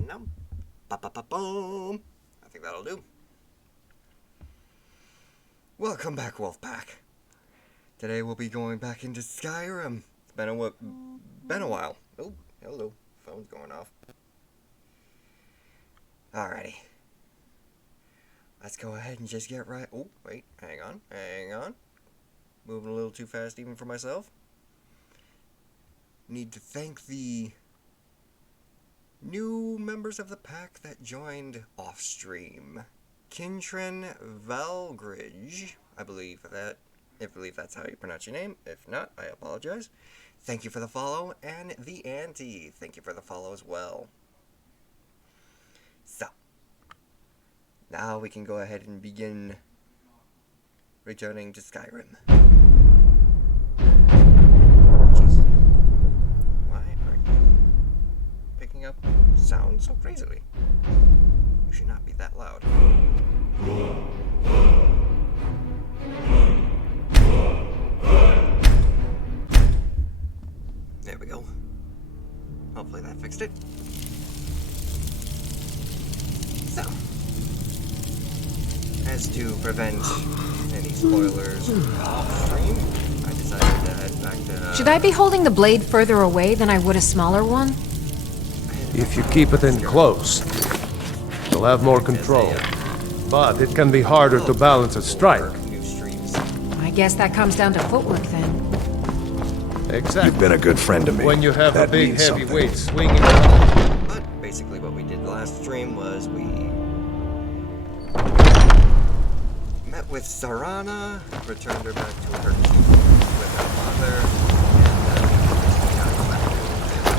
no. Ba-ba-ba-boom. I think that'll do. Welcome back, Wolfpack. Today we'll be going back into Skyrim. It's been a while. Oh, hello. Phone's going off. Alrighty. Let's go ahead and just get right... Oh, wait. Hang on. Moving a little too fast even for myself. Need to thank the new members of the pack that joined off-stream. Kintren Valgridge, I believe that's how you pronounce your name. If not, I apologize. Thank you for the follow, and the Auntie, thank you for the follow as well. So, now we can go ahead and begin returning to Skyrim. Why are you picking up sound so crazily? You should not be that loud. There we go. Hopefully that fixed it. So, as to prevent any spoilers off stream, I decided to head back to... Should I be holding the blade further away than I would a smaller one? If you keep it in close, you'll have more control. But it can be harder to balance a strike. I guess that comes down to footwork then. Exactly. You've been a good friend to me. When you have that a big means heavy something. weight swinging... But basically what we did last stream was we met with Sarana, returned her back to her cube with her mother, and we got collected and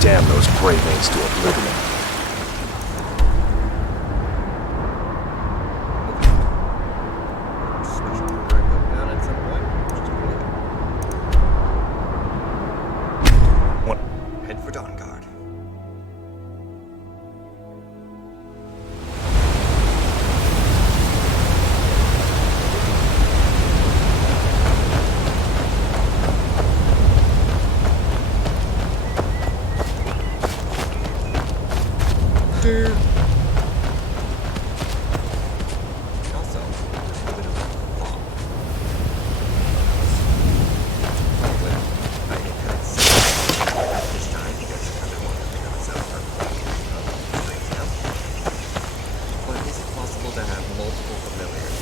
Damn those Grey Maids to oblivion. Head for Dawn Guard. Also, a bit of fog. I think that's this time because I've been wanting to pick up myself for streams now. But is it possible to have multiple familiars?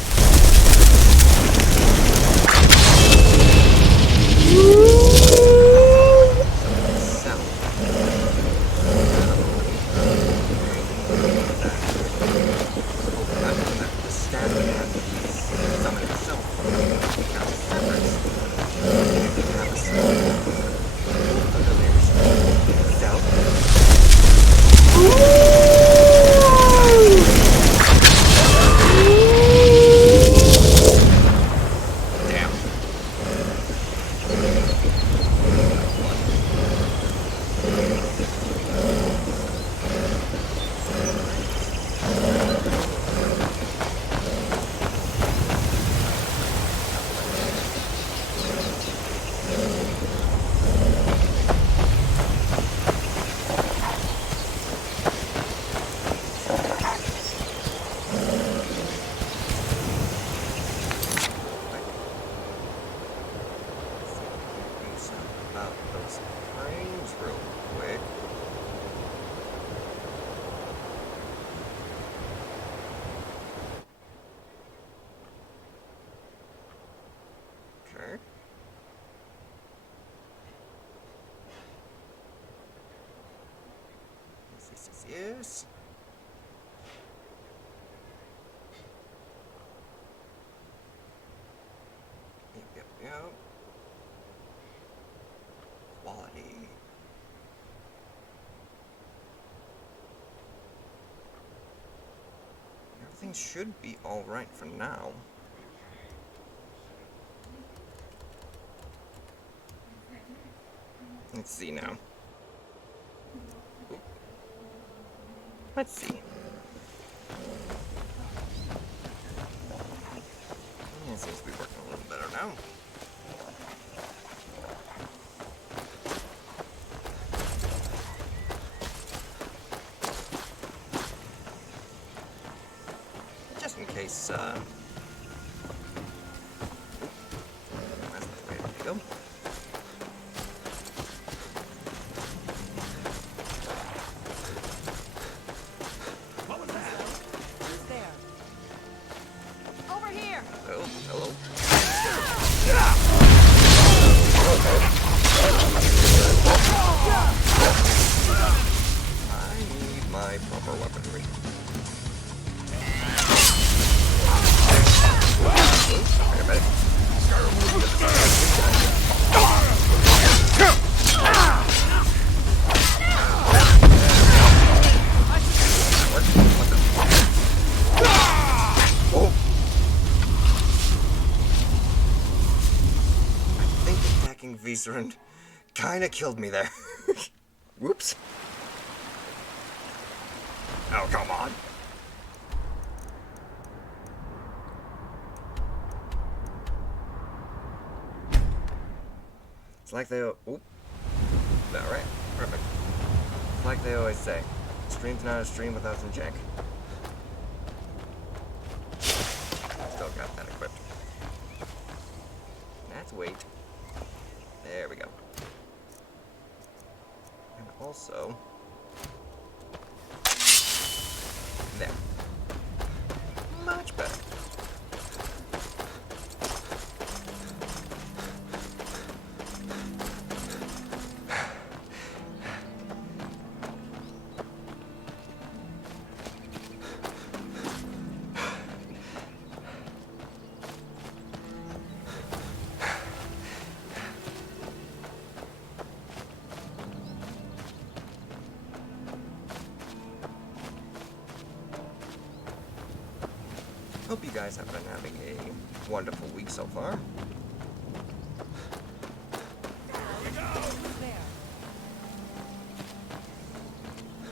About those frames real quick. Okay. Yes. Yep. Quality. Everything should be alright for now. Let's see now. Oop. Let's see. Yeah, it seems to be working a little better now. nice, that's the way to go. Over here! Oh, hello. I need my proper weaponry. Wait a minute. Oh. I think attacking Viserin kinda killed me there. Whoops. Oh, come on. It's like they... Oop. Alright, perfect. It's like they always say. A stream's not a stream without some jank. Still got that equipped. That's weight. There we go. And also... There. Much better. Hope you guys have been having a wonderful week so far.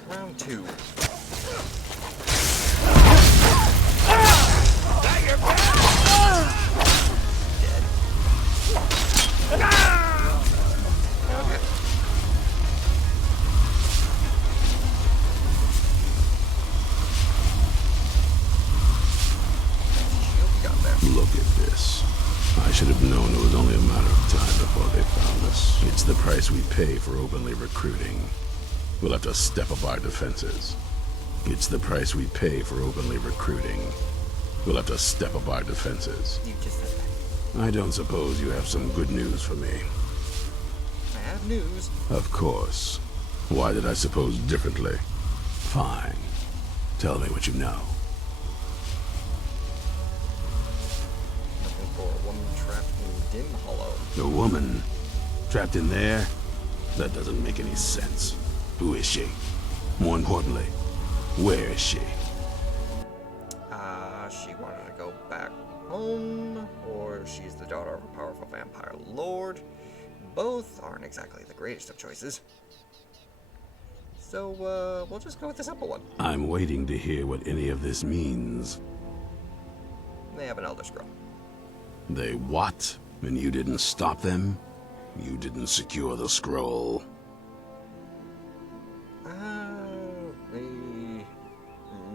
Round 2. Look at this. I should have known it was only a matter of time before they found us. It's the price we pay for openly recruiting. We'll have to step up our defenses. It's the price we pay for openly recruiting. We'll have to step up our defenses. You just said that. I don't suppose you have some good news for me. I have news. Of course. Why did I suppose differently? Fine. Tell me what you know. Looking for a woman trapped in Dim Hollow. A woman? Trapped in there? That doesn't make any sense. Who is she? More importantly, where is she? She wanted to go back home, or she's the daughter of a powerful vampire lord. Both aren't exactly the greatest of choices. So, we'll just go with the simple one. I'm waiting to hear what any of this means. They have an Elder Scroll. They what? And you didn't stop them? You didn't secure the scroll? They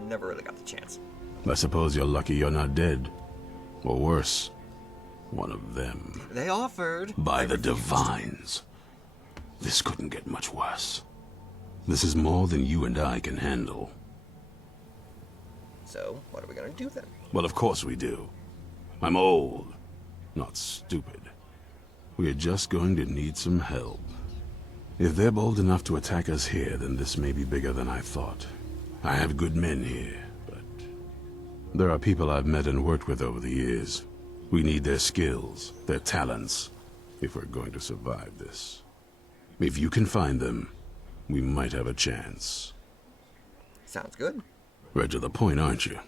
never really got the chance. I suppose you're lucky you're not dead. Or worse, one of them. They offered. By the divines. This couldn't get much worse. This is more than you and I can handle. So, what are we gonna do then? Well, of course we do. I'm old, not stupid. We're just going to need some help. If they're bold enough to attack us here, then this may be bigger than I thought. I have good men here, but there are people I've met and worked with over the years. We need their skills, their talents, if we're going to survive this. If you can find them, we might have a chance. Sounds good. Right to the point, aren't you?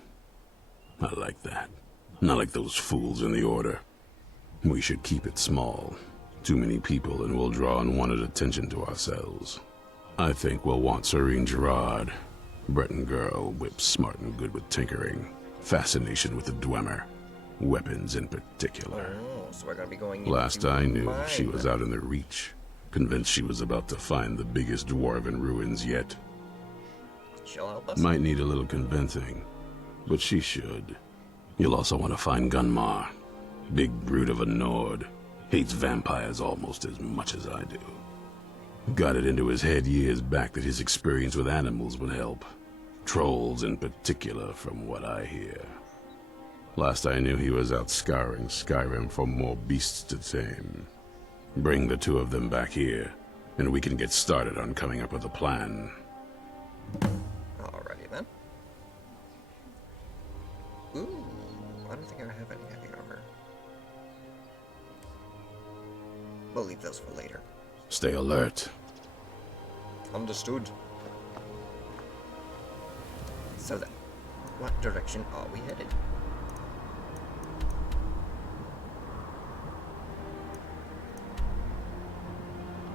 I like that. Not like those fools in the Order. We should keep it small. Too many people and we'll draw unwanted attention to ourselves. I think we'll want Serene Gerard. Breton girl, whip smart and good with tinkering. Fascination with the Dwemer. Weapons in particular. Oh, so we're gonna be going Last into I knew, mine. she was out in the Reach. Convinced she was about to find the biggest dwarven ruins yet. She'll help us. Might need a little convincing, but she should. You'll also want to find Gunmar. Big brute of a Nord. Hates vampires almost as much as I do. Got it into his head years back that his experience with animals would help. Trolls in particular, from what I hear. Last I knew, he was out scouring Skyrim for more beasts to tame. Bring the two of them back here, and we can get started on coming up with a plan. Alrighty then. Ooh, I don't think I have any heavy armor. We'll leave those for later. Stay alert. Understood. So then, what direction are we headed?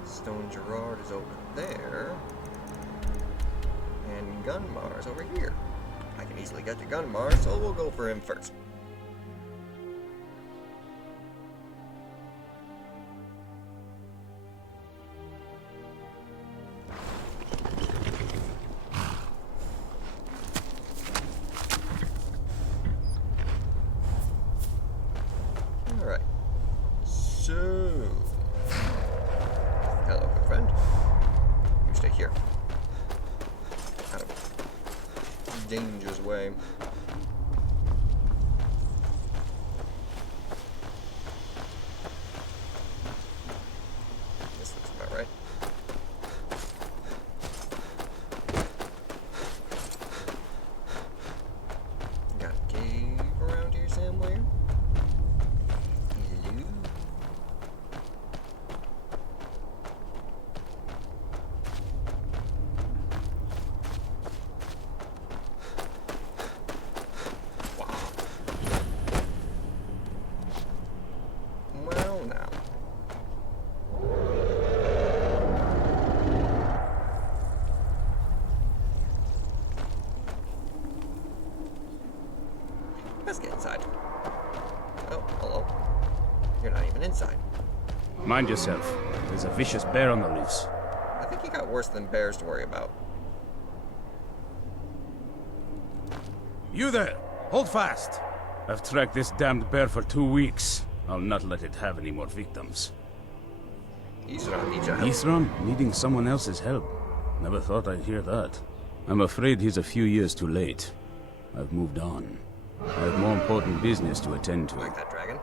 Stone Gerard is over there. And Gunmar is over here. I can easily get to Gunmar, so we'll go for him first. Alright. So... hello, good friend. You stay here. Out of danger's way. This looks about right. Got a cave around here somewhere. Hello? Well, now. Let's get inside. Oh, hello. You're not even inside. Mind yourself. There's a vicious bear on the loose. I think you got worse than bears to worry about. You there! Hold fast! I've tracked this damned bear for 2 weeks. I'll not let it have any more victims. Isra needs your help. Isram needing someone else's help. Never thought I'd hear that. I'm afraid he's a few years too late. I've moved on. I have more important business to attend to. Like that dragon.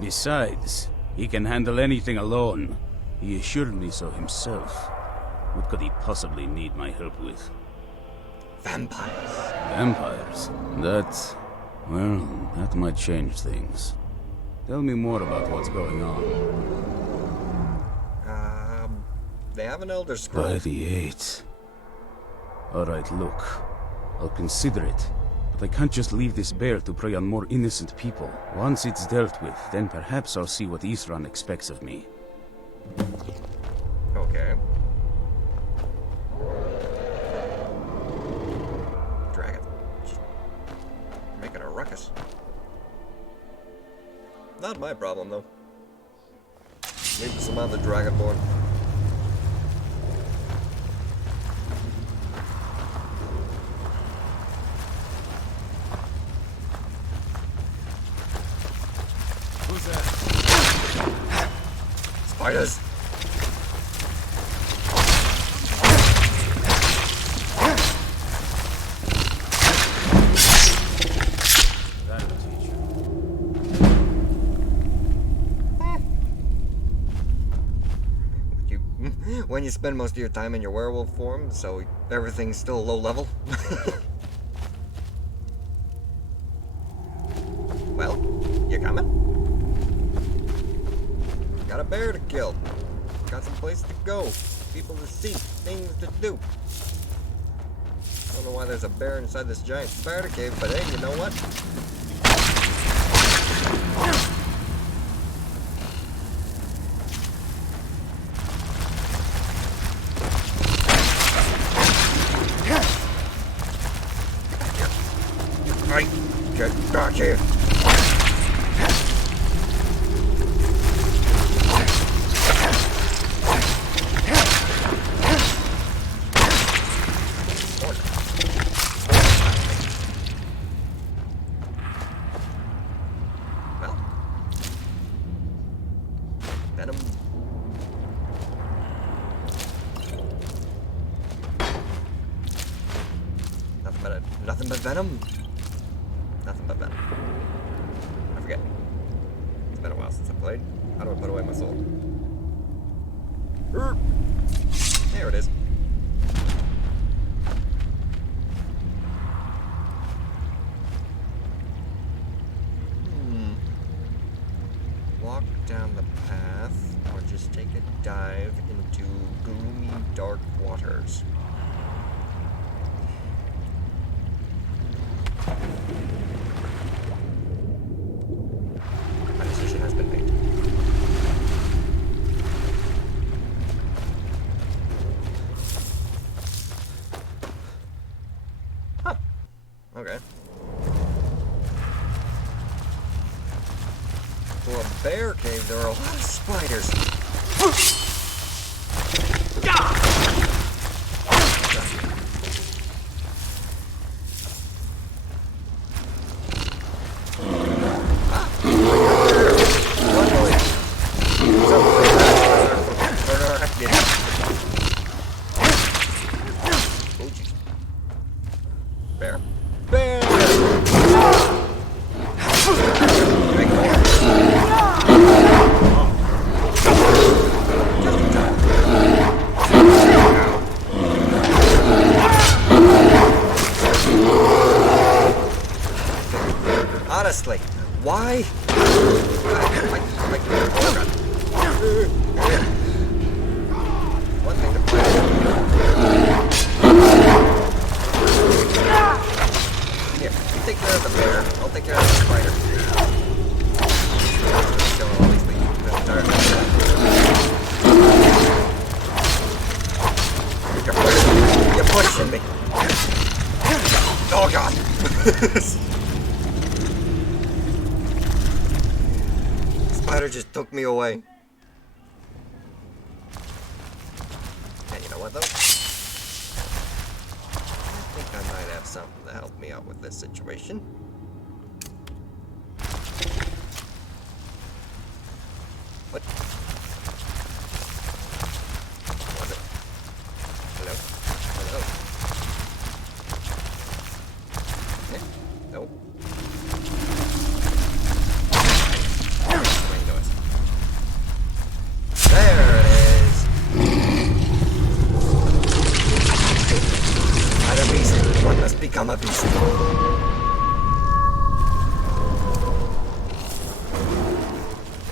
Besides, he can handle anything alone. He assured me so himself. What could he possibly need my help with? Vampires. Vampires? That might change things. Tell me more about what's going on. They have an Elder Scroll. By the 8. Alright, look. I'll consider it. But I can't just leave this bear to prey on more innocent people. Once it's dealt with, then perhaps I'll see what Isran expects of me. Okay. Dragon. Just making a ruckus. Not my problem, though. Maybe some other Dragonborn. Who's that? Spiders! That'll teach you. When you spend most of your time in your werewolf form, so everything's still low level. Well, you coming? Got a bear to kill. Got some place to go. People to see. Things to do. I don't know why there's a bear inside this giant spider cave, but hey, you know what? Right, get back here. Nothing but venom. Nothing but venom. I forget. It's been a while since I played. How do I put away my sword? There it is. Walk down the path, or just take a dive into gloomy, dark waters. My decision has been made. Huh. Okay. For a bear cave, there are a lot of spiders. Bear. Bear! Make more. Honestly, why? One thing to play. Here, you take care of the bear. I'll take care of the spider. Kill all these things. You're pushing me. Oh god. Spider just took me away. And you know what though? I think I might have something to help me out with this situation. What? Was it? Hello? Hello? Yeah? Nope. Make noise. There it is! Not a beast. One must become a beast.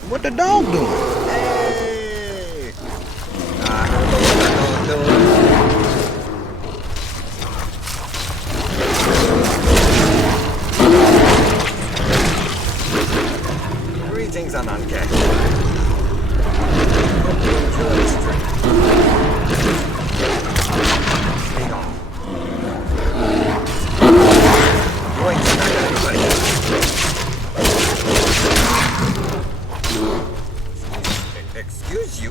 What the dog doing? Hey! I heard what the dog doing. Greetings, Ananke. Hope you enjoy this drink. Stay off. You ain't sniping anybody. Excuse you.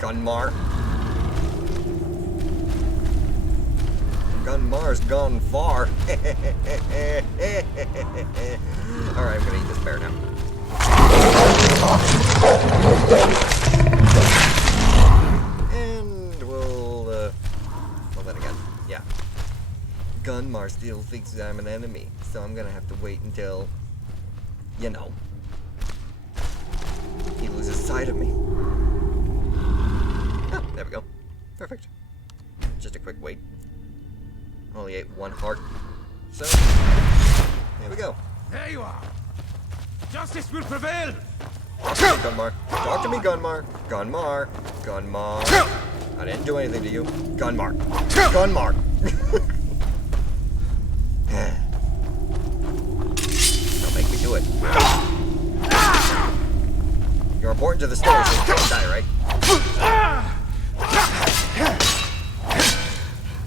Gunmar. Gunmar's gone far. Alright, I'm gonna eat this bear now. And well then again, yeah. Gunmar still thinks I'm an enemy, so I'm gonna have to wait until, you know, he loses sight of me. Oh, there we go. Perfect. Just a quick wait. Only ate one heart. So, there we go. There you are. Justice will prevail. Talk to me, Gunmar. Talk to me, Gunmar. Gunmar. Gunmar. I didn't do anything to you. Gunmar. Gunmar. Don't make me do it. You're important to the story, so you can't die, right?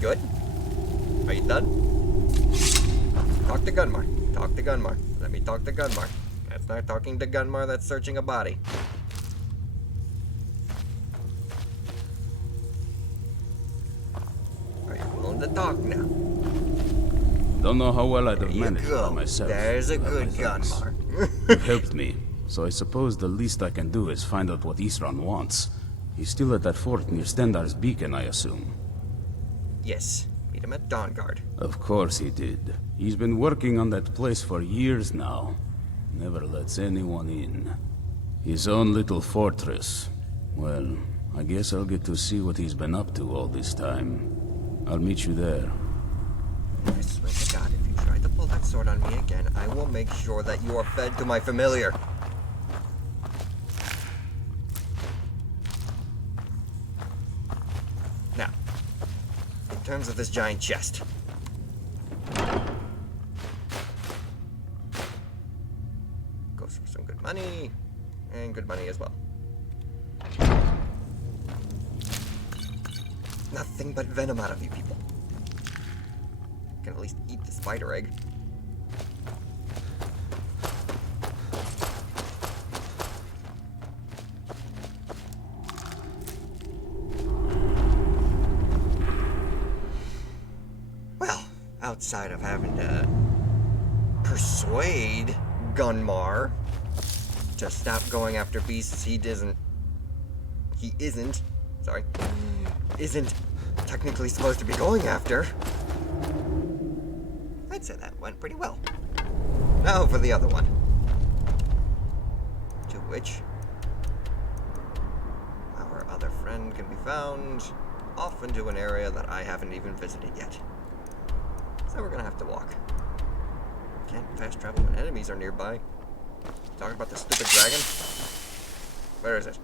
Good? Are you done? Talk to Gunmar. Talk to Gunmar. Let me talk to Gunmar. That's not talking to Gunmar, that's searching a body. Are you willing to talk now? Don't know how well I'd have There you managed go. by myself. There's a but good my thanks. Gunmar. You've helped me, so I suppose the least I can do is find out what Isran wants. He's still at that fort near Stendar's beacon, I assume. Yes, meet him at Dawnguard. Of course he did. He's been working on that place for years now. Never lets anyone in. His own little fortress. Well, I guess I'll get to see what he's been up to all this time. I'll meet you there. I swear to God, if you try to pull that sword on me again, I will make sure that you are fed to my familiar. Now, in terms of this giant chest. Goes for some good money, and good money as well. Nothing but venom out of you people. Can at least eat the spider egg. Well, outside of having to persuade Gunmar to stop going after beasts he isn't technically supposed to be going after, I'd say that went pretty well. Now for the other one. To which our other friend can be found off into an area that I haven't even visited yet. So we're gonna have to walk. Can't fast travel when enemies are nearby. Talking about the stupid dragon? Where is it?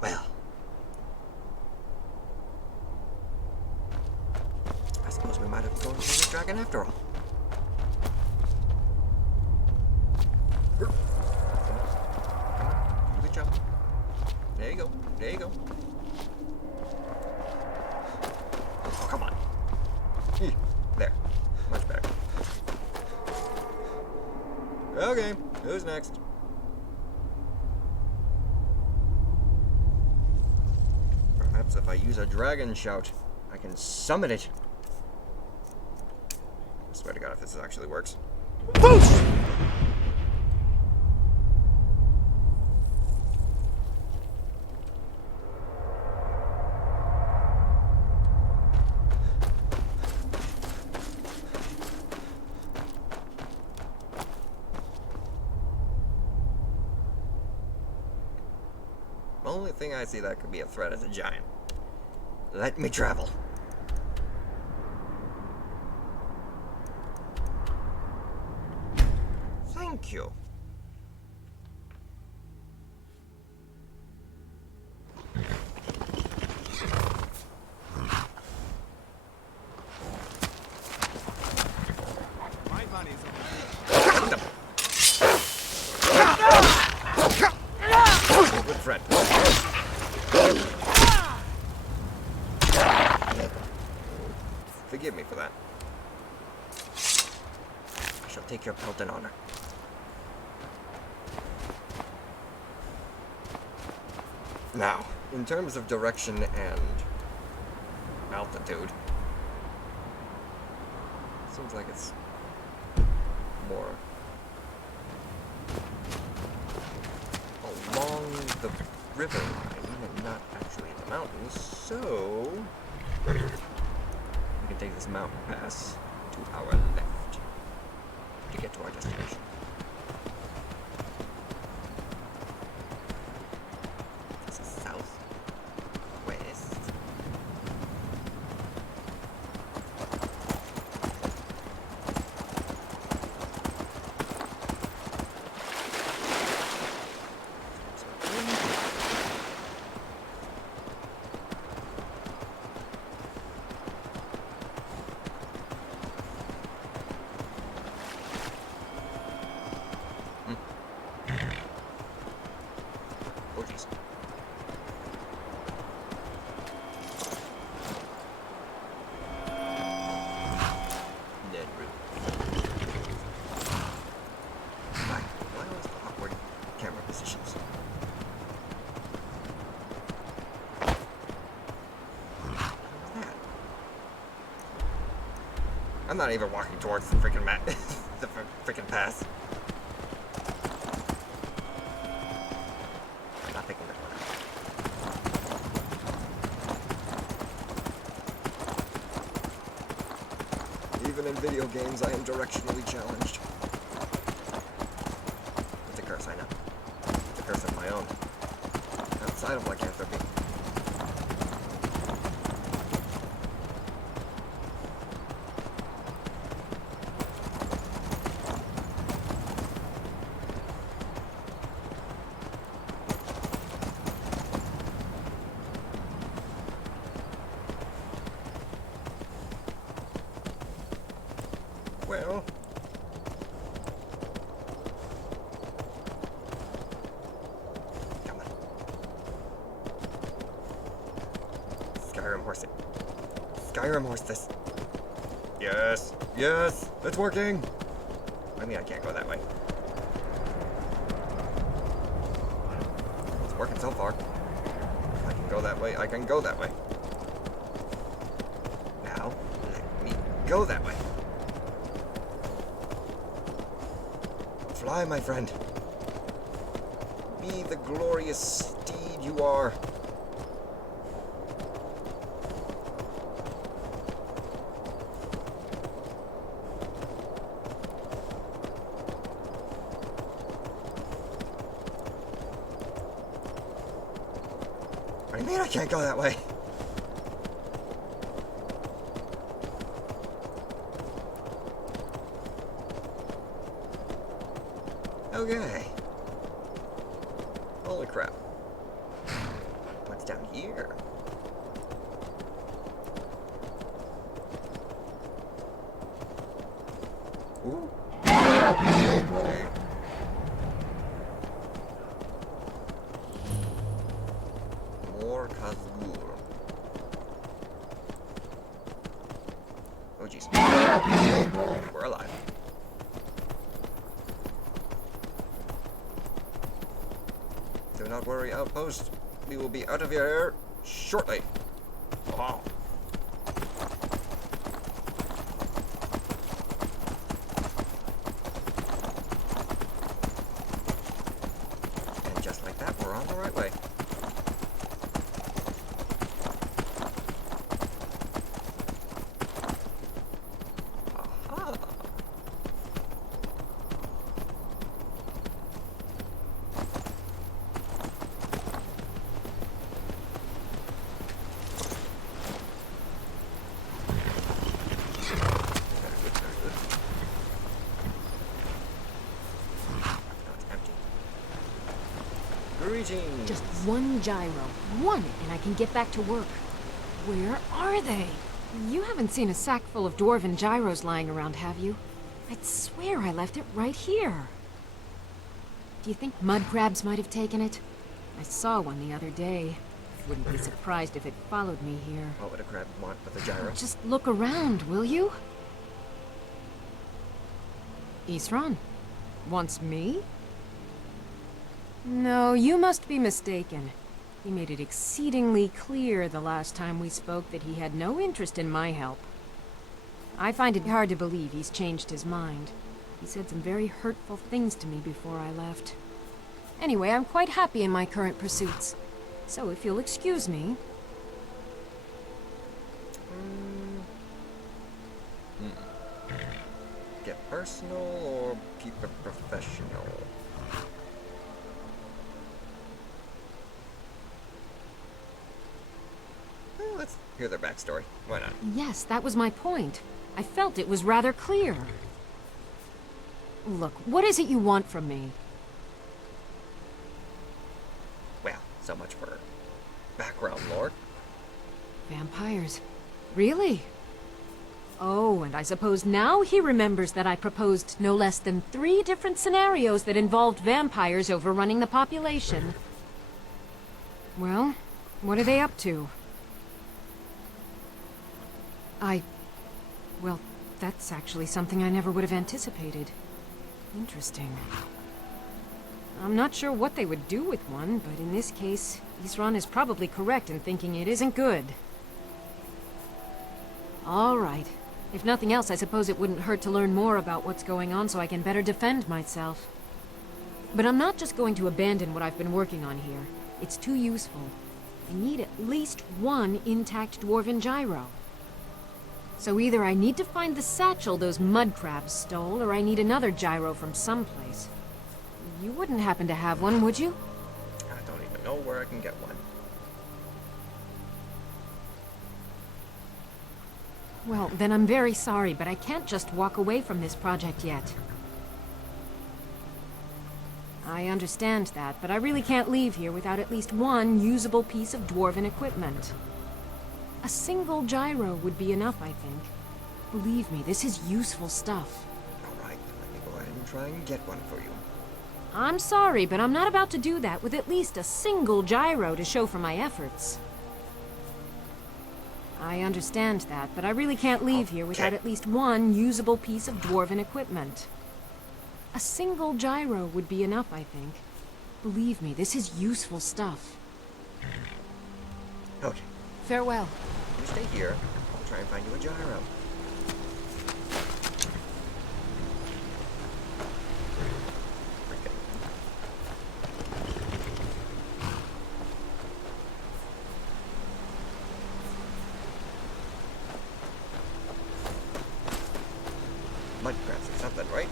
Well, I suppose we might have gone to the dragon after all. Come on, you can jump. There you go, there you go. Oh, come on. There, much better. Okay, who's next? Perhaps if I use a dragon shout, I can summon it. I swear to God if this actually works. Boost! Only thing I see that could be a threat is a giant. Let me travel. Thank you. My money's Good friend. Forgive me for that. I shall take your pelt in honor. Now, in terms of direction and altitude, seems like it's more along the river line and not actually in the mountains, so we can take this mountain pass to our left to get to our destination. This is south, west. Oh, jeez. Dead root. Why always the awkward camera positions? What was that? I'm not even walking towards the freaking mat. The freaking path. video games, I am directionally challenged. It's a curse, I know. It's a curse of my own. Outside of lycanthropy. Well, come on. Skyrim horse it. Skyrim horse this. Yes, yes, it's working. I mean, I can't go that way. It's working so far. I can go that way. I can go that way. Now, let me go that way. Fly, my friend. Be the glorious steed you are. What do you mean I can't go that way? Okay. Holy crap. What's down here? Ooh. Okay. More Kazgur. Oh jeez. We're alive. Do not worry, outpost. We will be out of your hair shortly. Wow. And just like that, we're on the right way. Aha. Greetings. Just one gyro. One, and I can get back to work. Where are they? You haven't seen a sack full of dwarven gyros lying around, have you? I'd swear I left it right here. Do you think mud crabs might have taken it? I saw one the other day. Wouldn't be surprised if it followed me here. What would a crab want with a gyro? Just look around, will you? Isran? Wants me? No, you must be mistaken. He made it exceedingly clear the last time we spoke that he had no interest in my help. I find it hard to believe he's changed his mind. He said some very hurtful things to me before I left. Anyway, I'm quite happy in my current pursuits. So if you'll excuse me... Get personal or keep it professional? Well, let's hear their backstory. Why not? Yes, that was my point. I felt it was rather clear. Look, what is it you want from me? Well, so much for background lore. Vampires. Really? Oh, and I suppose now he remembers that I proposed no less than 3 different scenarios that involved vampires overrunning the population. Well, what are they up to? Well, that's actually something I never would have anticipated. Interesting. I'm not sure what they would do with one, but in this case, Isran is probably correct in thinking it isn't good. All right. If nothing else, I suppose it wouldn't hurt to learn more about what's going on so I can better defend myself. But I'm not just going to abandon what I've been working on here. It's too useful. I need at least one intact dwarven gyro. So either I need to find the satchel those mud crabs stole, or I need another gyro from someplace. You wouldn't happen to have one, would you? I don't even know where I can get one. Well, then I'm very sorry, but I can't just walk away from this project yet. I understand that, but I really can't leave here without at least one usable piece of dwarven equipment. A single gyro would be enough, I think. Believe me, this is useful stuff. Alright, let me go ahead and try and get one for you. I'm sorry, but I'm not about to do that with at least a single gyro to show for my efforts. I understand that, but I really can't leave here without at least one usable piece of dwarven equipment. A single gyro would be enough, I think. Believe me, this is useful stuff. Okay, Farewell. you stay here. I'll try and find you a gyro. Freaking. Mud crabs or something, right?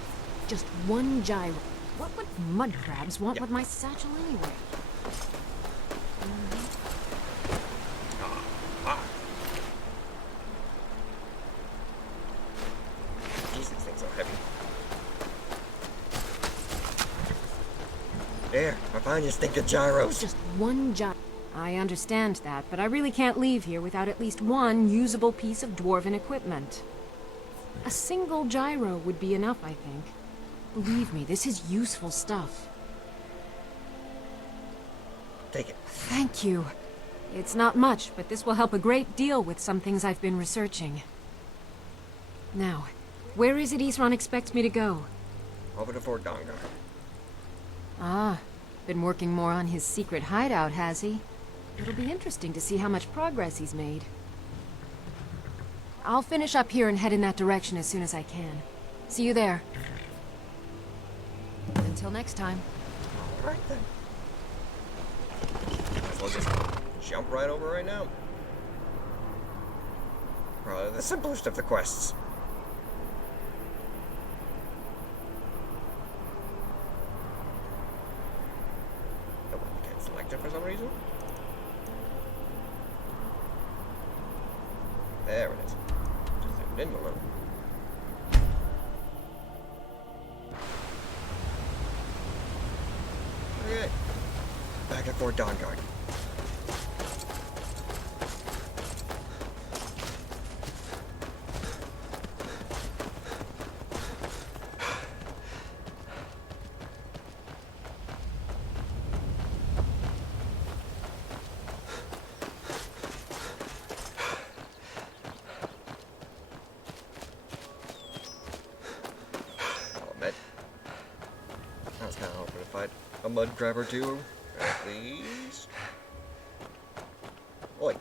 Just one gyro. What would mud crabs want with my satchel anyway? Jeez, these things are heavy. There, I found you stinking gyros. Just one gyro. I understand that, but I really can't leave here without at least one usable piece of dwarven equipment. A single gyro would be enough, I think. Believe me, this is useful stuff. Take it. Thank you. It's not much, but this will help a great deal with some things I've been researching. Now, where is it Isran expects me to go? Over to Fort Dongar. Ah, been working more on his secret hideout, has he? It'll be interesting to see how much progress he's made. I'll finish up here and head in that direction as soon as I can. See you there. Until next time. Alright then. Might as well just jump right over right now. Probably the simplest of the quests. Oh, you can't select it for some reason? There it is. Just zoomed in a little. Okay. Back at Fort Dawnguard. I'll admit, I was kind of hoping to fight a mud crab or two, at least. Oi.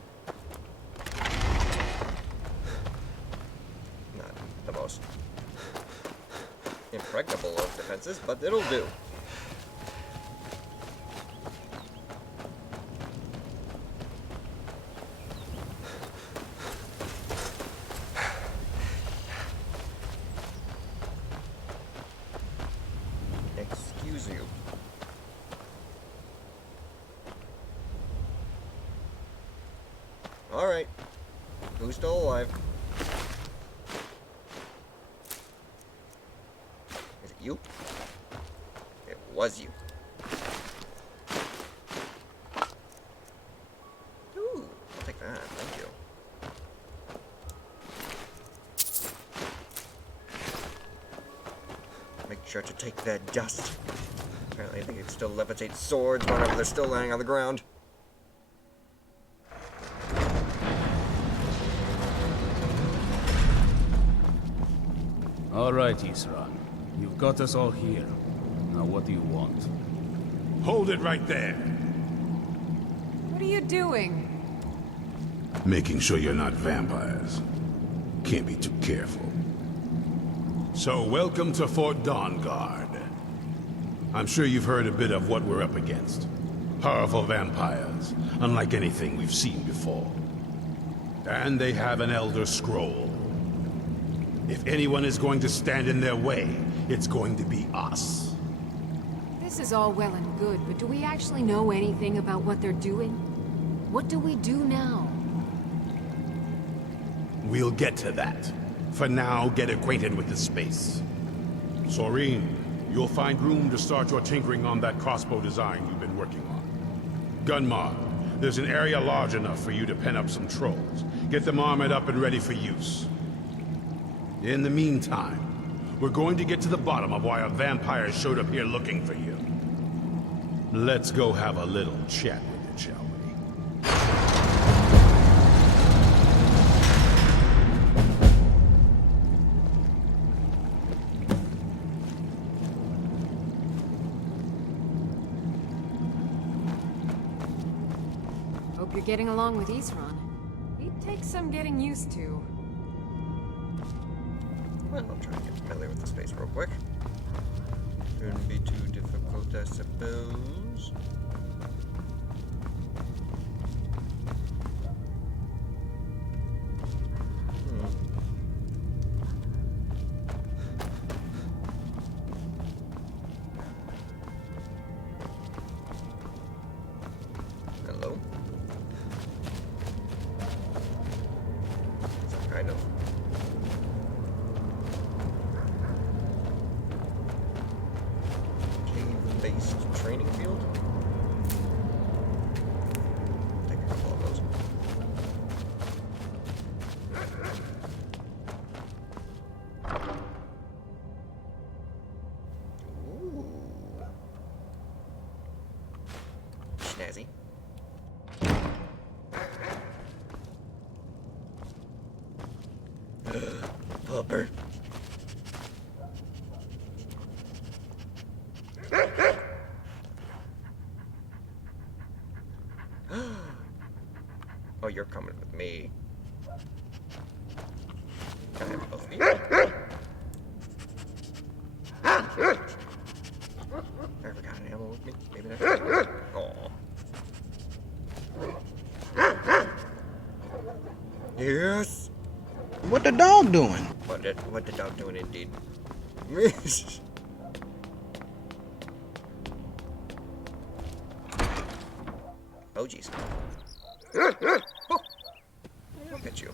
Not the most impregnable of defenses, but it'll do. Excuse you. Alright. Who's still alive? Is it you? It was you. Ooh, I'll take that. Thank you. Make sure to take that dust. Apparently, they can still levitate swords whenever they're still laying on the ground. All right, Isran. You've got us all here. Now what do you want? Hold it right there. What are you doing? Making sure you're not vampires. Can't be too careful. So, welcome to Fort Dawnguard. I'm sure you've heard a bit of what we're up against. Powerful vampires, unlike anything we've seen before. And they have an Elder Scroll. If anyone is going to stand in their way, it's going to be us. This is all well and good, but do we actually know anything about what they're doing? What do we do now? We'll get to that. For now, get acquainted with the space. Soreen, you'll find room to start your tinkering on that crossbow design you've been working on. Gunmar, there's an area large enough for you to pen up some trolls. Get them armored up and ready for use. In the meantime, we're going to get to the bottom of why a vampire showed up here looking for you. Let's go have a little chat with it, shall we? Hope you're getting along with Isran. He'd take some getting used to. Well, I'll try and get familiar with the space real quick. Shouldn't be too difficult, I suppose. Hello? Some kind of cave-based training field? Take a couple of those. Ooh. Snazzy. Pupper. Oh, you're coming with me. Can I have both of you? Ever got an ammo with me? Maybe next time. Aw. Yes. What the dog doing? What the dog doing indeed? Oh jeez. Oh. Look at you.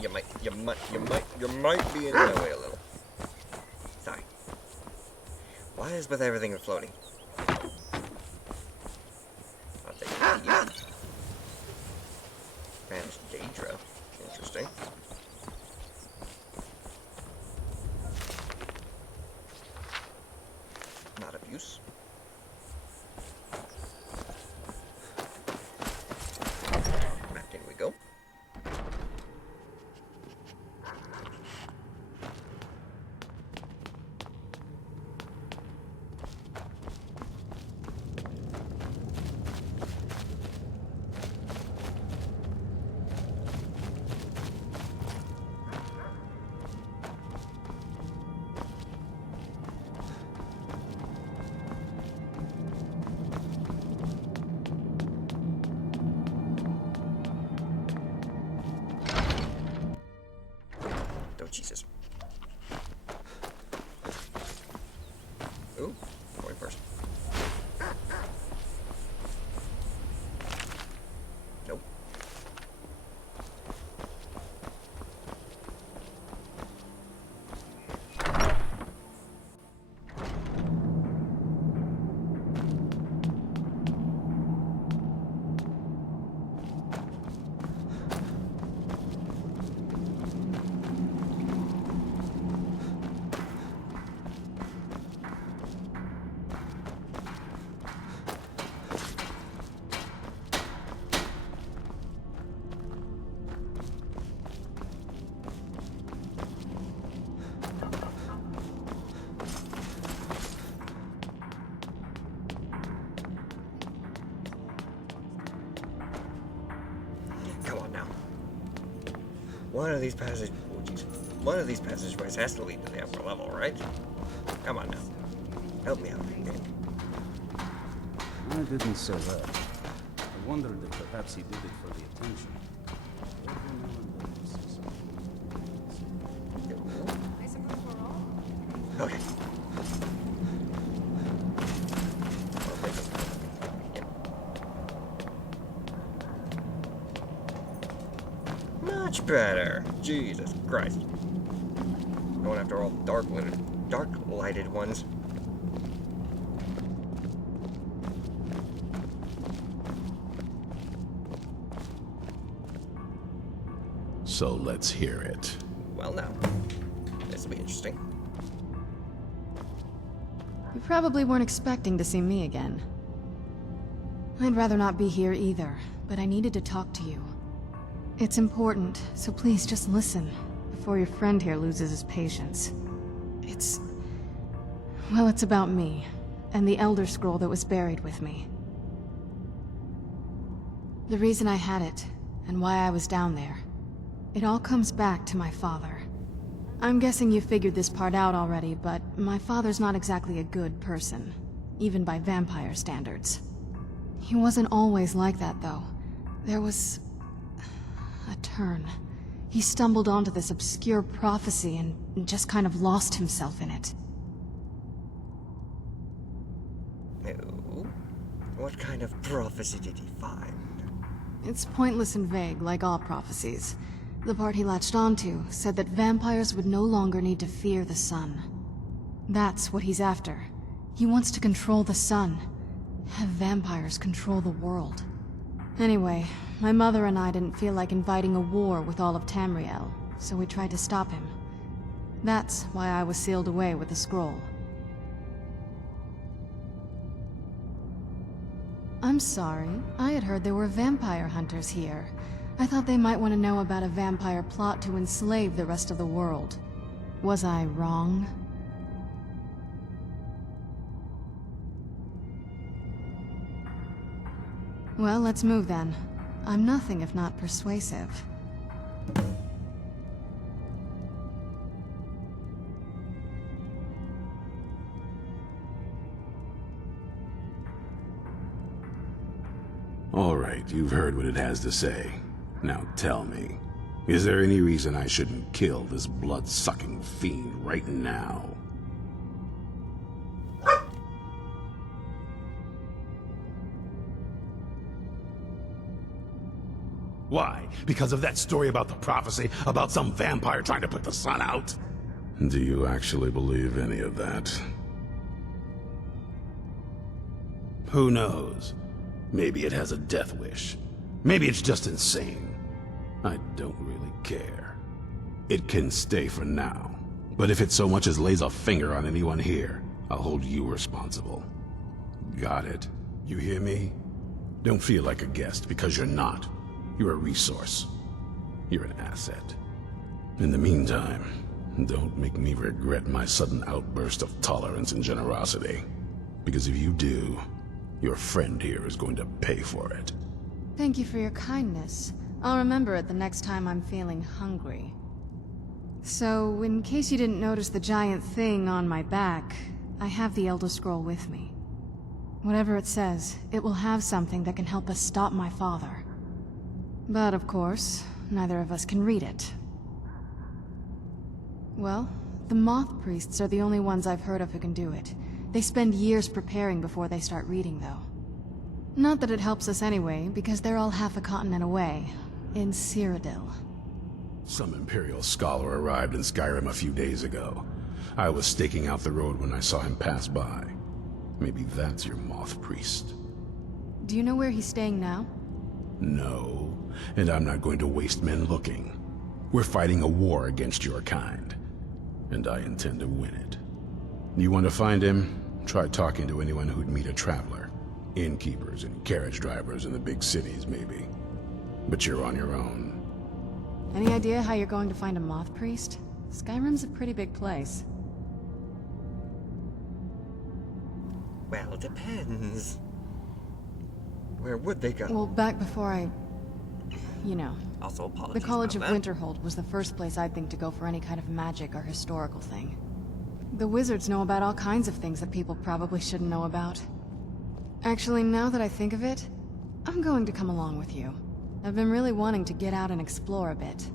You might be in the way a little. Sorry. Why is with everything floating? I'll take these. Vanished Daedra. Interesting. Not of use. Back in we go. Oh, Jesus. Ooh, going first. Nope. Come on now. One of these passageways has to lead to the upper level, right? Come on now. Help me out, game. I didn't say that. I wondered that perhaps he did it for the attention. Every now and then you see something. I suppose we're all. Okay. Much better. Jesus Christ. Going after all dark lighted ones. So let's hear it. Well, now. This will be interesting. You probably weren't expecting to see me again. I'd rather not be here either, but I needed to talk to you. It's important, so please just listen, before your friend here loses his patience. Well, it's about me, and the Elder Scroll that was buried with me. The reason I had it, and why I was down there. It all comes back to my father. I'm guessing you figured this part out already, but my father's not exactly a good person, even by vampire standards. He wasn't always like that, though. There was a turn. He stumbled onto this obscure prophecy and just kind of lost himself in it. No. What kind of prophecy did he find? It's pointless and vague, like all prophecies. The part he latched onto said that vampires would no longer need to fear the sun. That's what he's after. He wants to control the sun. Have vampires control the world. Anyway, my mother and I didn't feel like inviting a war with all of Tamriel, so we tried to stop him. That's why I was sealed away with the scroll. I'm sorry. I had heard there were vampire hunters here. I thought they might want to know about a vampire plot to enslave the rest of the world. Was I wrong? Well, let's move then. I'm nothing if not persuasive. All right, you've heard what it has to say. Now tell me, is there any reason I shouldn't kill this blood-sucking fiend right now? Why? Because of that story about the prophecy? About some vampire trying to put the sun out? Do you actually believe any of that? Who knows? Maybe it has a death wish. Maybe it's just insane. I don't really care. It can stay for now. But if it so much as lays a finger on anyone here, I'll hold you responsible. Got it? You hear me? Don't feel like a guest, because you're not. You're a resource. You're an asset. In the meantime, don't make me regret my sudden outburst of tolerance and generosity. Because if you do, your friend here is going to pay for it. Thank you for your kindness. I'll remember it the next time I'm feeling hungry. So, in case you didn't notice the giant thing on my back, I have the Elder Scroll with me. Whatever it says, it will have something that can help us stop my father. But of course, neither of us can read it. Well, the Moth Priests are the only ones I've heard of who can do it. They spend years preparing before they start reading, though. Not that it helps us anyway, because they're all half a continent away, in Cyrodiil. Some Imperial scholar arrived in Skyrim a few days ago. I was staking out the road when I saw him pass by. Maybe that's your Moth Priest. Do you know where he's staying now? No, and I'm not going to waste men looking. We're fighting a war against your kind, and I intend to win it. You want to find him? Try talking to anyone who'd meet a traveler. Innkeepers and carriage drivers in the big cities, maybe. But you're on your own. Any idea how you're going to find a Moth Priest? Skyrim's a pretty big place. Well, it depends. Where would they go? Well, back before I... you know. Also, apologies The College of about that. Winterhold was the first place I'd think to go for any kind of magic or historical thing. The wizards know about all kinds of things that people probably shouldn't know about. Actually, now that I think of it, I'm going to come along with you. I've been really wanting to get out and explore a bit.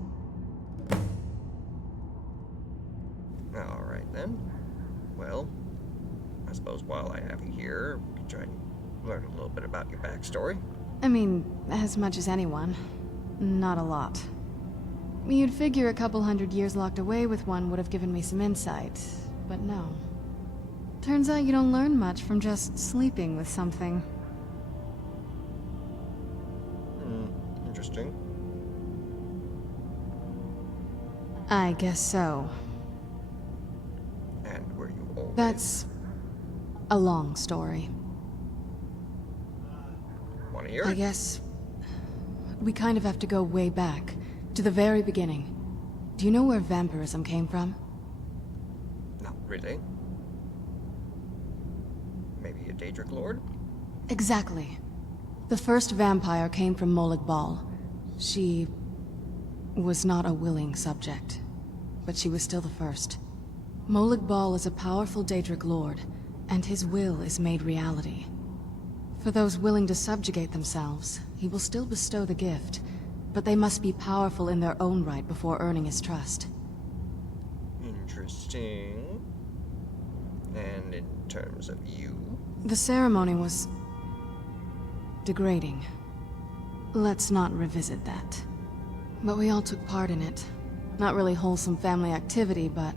Alright then. Well, I suppose while I have you here, we can try and learn a little bit about your backstory. I mean, as much as anyone. Not a lot. You'd figure a couple 100 years locked away with one would have given me some insight, but no. Turns out you don't learn much from just sleeping with something. Interesting. I guess so. And were you always... That's a long story. Want to hear I it? guess we kind of have to go way back, to the very beginning. Do you know where vampirism came from? Not really. Maybe a Daedric Lord? Exactly. The first vampire came from Molag Bal. She was not a willing subject, but she was still the first. Molag Bal is a powerful Daedric Lord, and his will is made reality. For those willing to subjugate themselves, he will still bestow the gift, but they must be powerful in their own right before earning his trust. Interesting. And in terms of you? The ceremony was degrading. Let's not revisit that. But we all took part in it. Not really wholesome family activity, but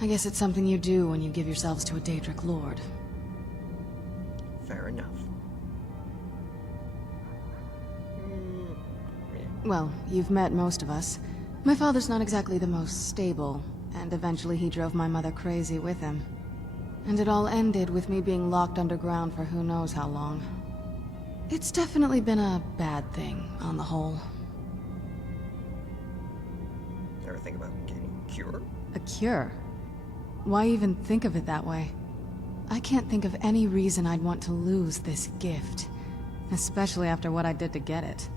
I guess it's something you do when you give yourselves to a Daedric Lord. Fair enough. Well, you've met most of us. My father's not exactly the most stable, and eventually he drove my mother crazy with him. And it all ended with me being locked underground for who knows how long. It's definitely been a bad thing, on the whole. Ever think about getting a cure? A cure? Why even think of it that way? I can't think of any reason I'd want to lose this gift. Especially after what I did to get it.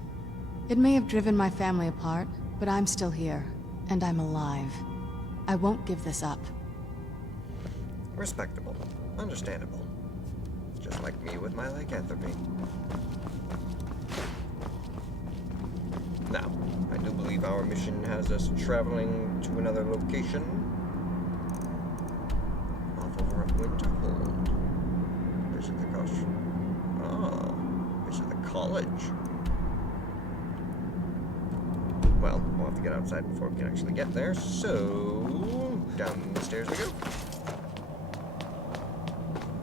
It may have driven my family apart, but I'm still here, and I'm alive. I won't give this up. Respectable. Understandable. Just like me with my lycanthropy. Now, I do believe our mission has us traveling to another location. Off over at Winterhold. Visit the costume. Oh, visit the college. Well, we'll have to get outside before we can actually get there, so down the stairs we go.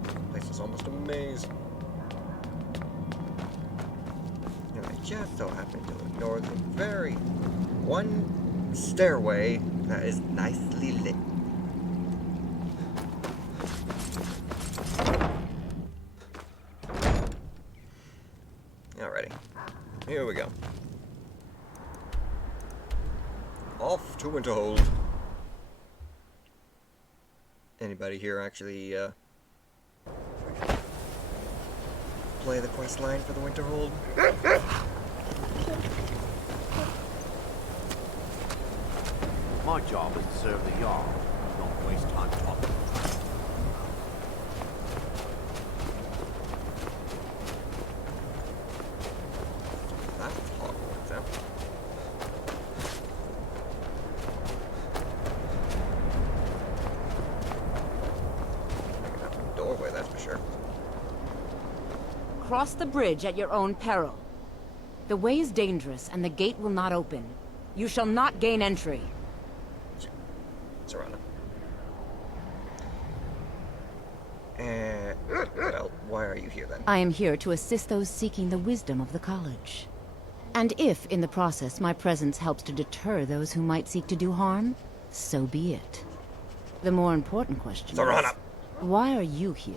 This place is almost a maze. And I just so happen to ignore the very one stairway that is nicely lit. Alrighty, here we go. Off to Winterhold. Anybody here actually play the quest line for the Winterhold? My job is to serve the Jarl, not waste time talking. That's Hogwarts, huh? Doorway, that's for sure. Cross the bridge at your own peril. The way is dangerous, and the gate will not open. You shall not gain entry. Serrano. Well, why are you here then? I am here to assist those seeking the wisdom of the college. And if, in the process, my presence helps to deter those who might seek to do harm, so be it. The more important question Serrano! is, why are you here?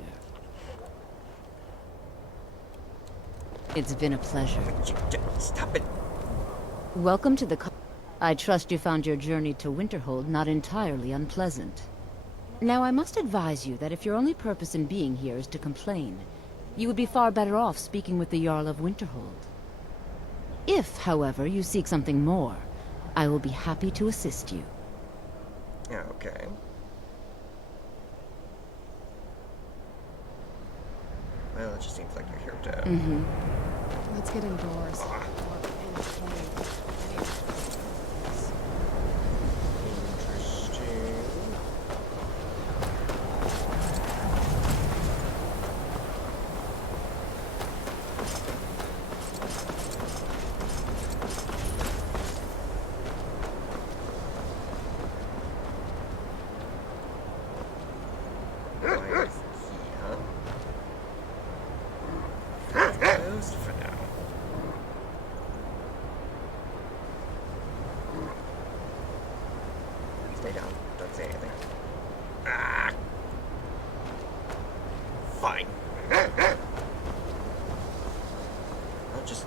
It's been a pleasure. Stop it. Welcome to the I trust you found your journey to Winterhold not entirely unpleasant. Now, I must advise you that if your only purpose in being here is to complain, you would be far better off speaking with the Jarl of Winterhold. If, however, you seek something more, I will be happy to assist you. Okay. Well, it just seems like you're here to... Let's get indoors. Stay down. Don't say anything. Ah! Fine. I'll just...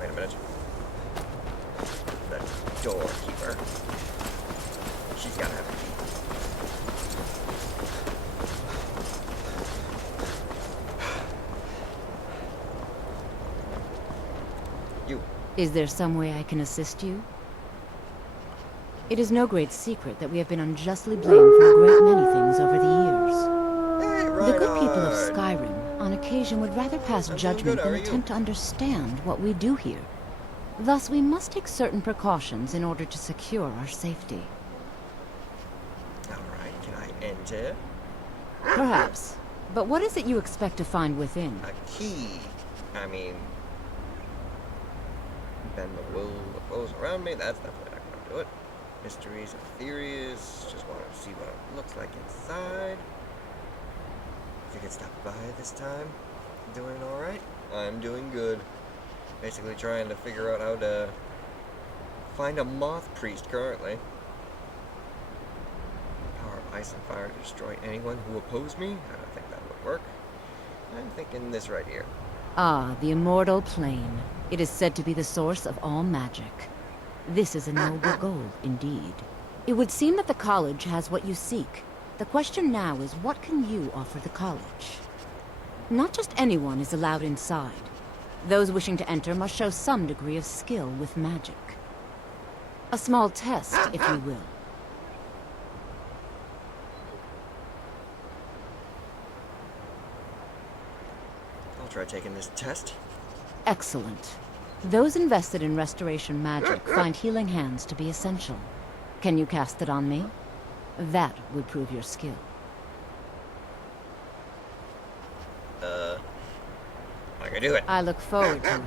Wait a minute. The doorkeeper. She's gotta have a key. You. Is there some way I can assist you? It is no great secret that we have been unjustly blamed for a great many things over the years. Hey, The good people of Skyrim, on occasion, would rather pass judgment than attempt to understand what we do here. Thus, we must take certain precautions in order to secure our safety. Alright, can I enter? Perhaps. But what is it you expect to find within? A key. I mean... bend the will of foes around me. That's definitely not gonna do it. Mysteries and theories. Just want to see what it looks like inside. If you could stop by this time. Doing alright? I'm doing good. Basically trying to figure out how to find a moth priest currently. Power of ice and fire to destroy anyone who oppose me? I don't think that would work. I'm thinking this right here. Ah, the immortal plane. It is said to be the source of all magic. This is a noble goal, indeed. It would seem that the college has what you seek. The question now is, what can you offer the college? Not just anyone is allowed inside. Those wishing to enter must show some degree of skill with magic. A small test, if you will. I'll try taking this test. Excellent. Those invested in restoration magic find healing hands to be essential. Can you cast it on me? That would prove your skill. I can do it. I look forward to it.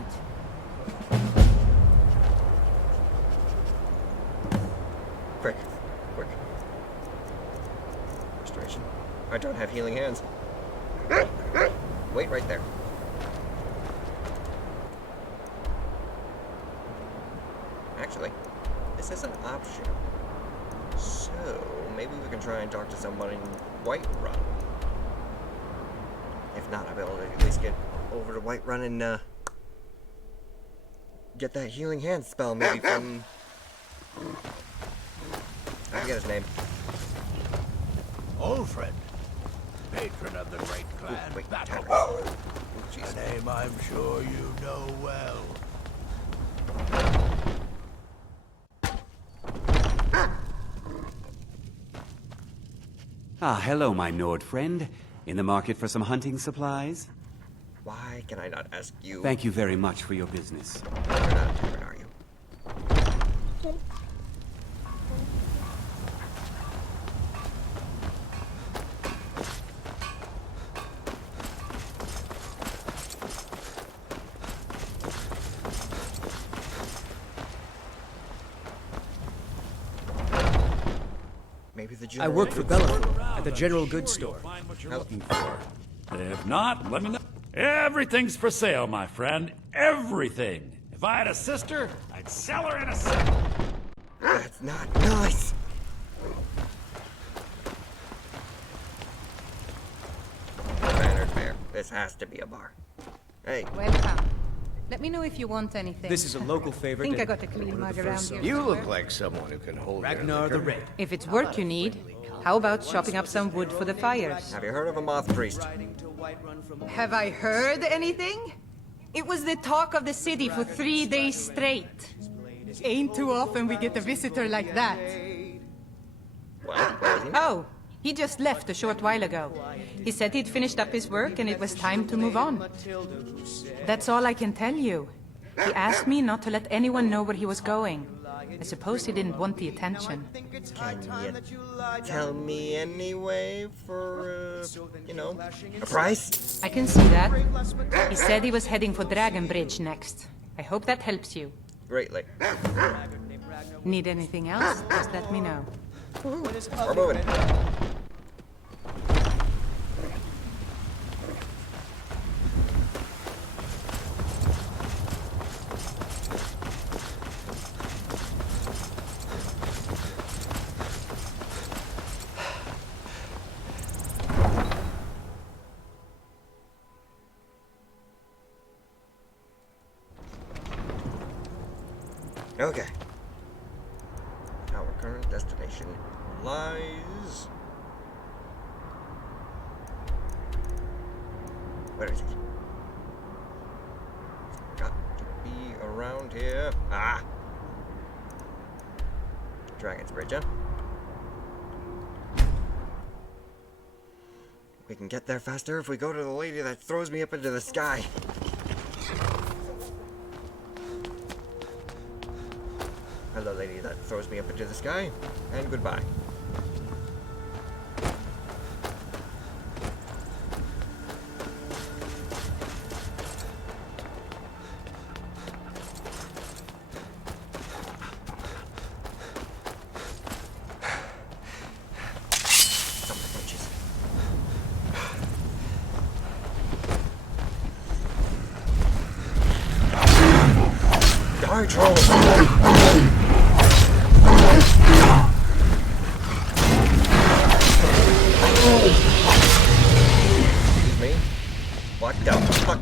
Quick. Restoration. I don't have healing hands. Wait right there. Actually, this is an option. So, maybe we can try and talk to somebody in Whiterun. If not, I'll be able to at least get over to Whiterun and, get that healing hand spell, maybe from... I forget his name. Old friend. Patron of the great clan. Ooh, wait, Battle. jeez. A name I'm sure you know well. Ah, hello, my Nord friend. In the market for some hunting supplies? Why can I not ask you? Thank you very much for your business. You're not a tavern, are you? Maybe the I work for Bella at the general goods store. If not, let me know. Everything's for sale, my friend. Everything. If I had a sister, I'd sell her in a second. That's not nice. Standard fare. This has to be a bar. Hey. Welcome. Let me know if you want anything. This is a local favorite. I think I got a clean mug around here. You look like someone who can hold Ragnar the Red. If it's work you need, how about chopping up some wood for the fires? Have you heard of a moth priest? Have I heard anything? It was the talk of the city for 3 days straight. Ain't too often we get a visitor like that. Well, Oh, He just left a short while ago. He said he'd finished up his work and it was time to move on. That's all I can tell you. He asked me not to let anyone know where he was going. I suppose he didn't want the attention. Can you tell me anyway for, you know, a price? I can see that. He said he was heading for Dragon Bridge next. I hope that helps you. Greatly. Need anything else? Just let me know. We're moving. Okay. Our current destination lies... Where is it? Got to be around here. Ah! Dragon's Bridge, huh? We can get there faster if we go to the lady that throws me up into the sky. Hello, lady that throws me up into the sky, and goodbye. Die, troll! Excuse me. What the fuck?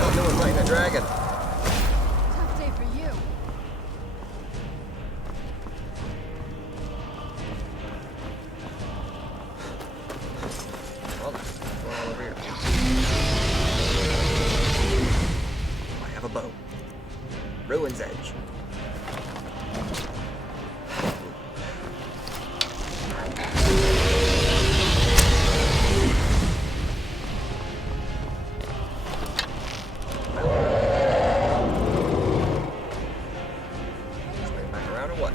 I'm doing fighting a dragon. Tough day for you. Well, what's going on over here? I have a bow. Ruin's Edge. Swing back around or what?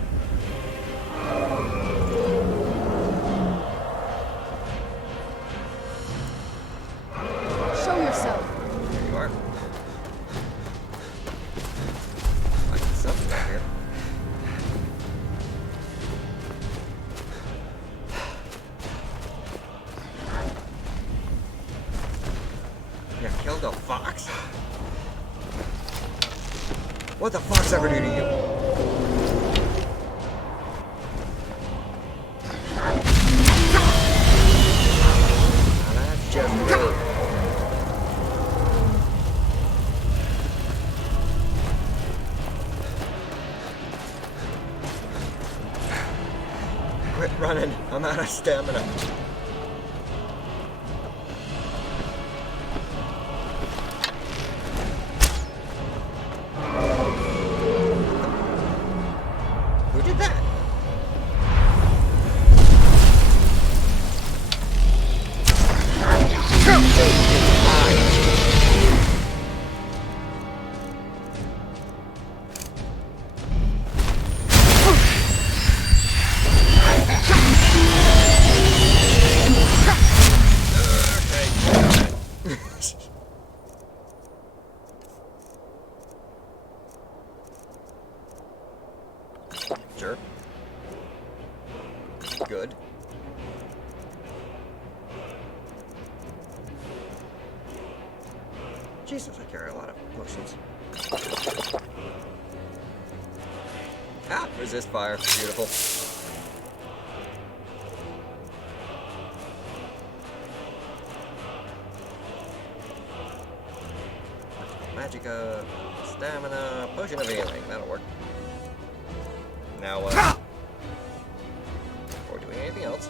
Show yourself. There you are. Like something out here. You killed a fox? What the fox ever do to you? Now that's just rude. Quit running. I'm out of stamina. Who did that? Sure. Good. Jesus, I carry a lot of potions. Ah, resist fire. Beautiful. Magicka, stamina, potion of healing. That'll work. Now, before doing anything else.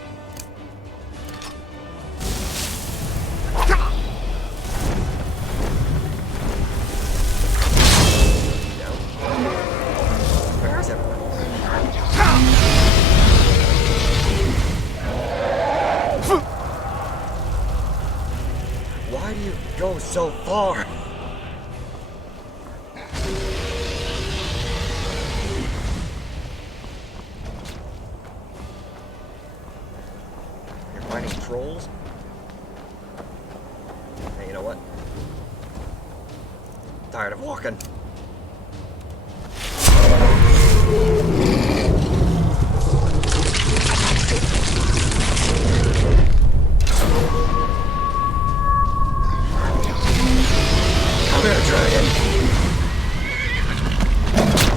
Down. so far. You're finding trolls? Hey, you know what? Tired of walking.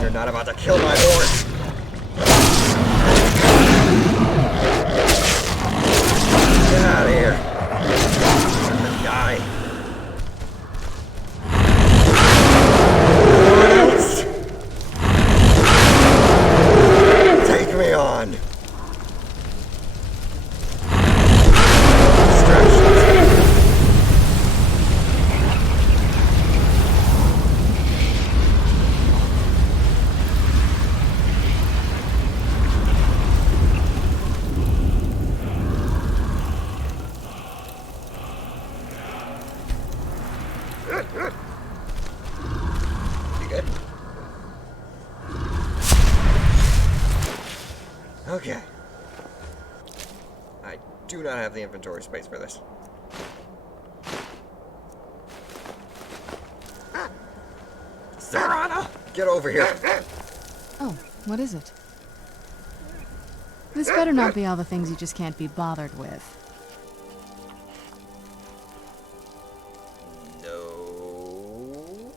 You're not about to kill my horse. Get out of here. I'm gonna die. Take me on. You good? Okay. I do not have the inventory space for this. Serana! Get over here! Oh, what is it? This better not be all the things you just can't be bothered with. No.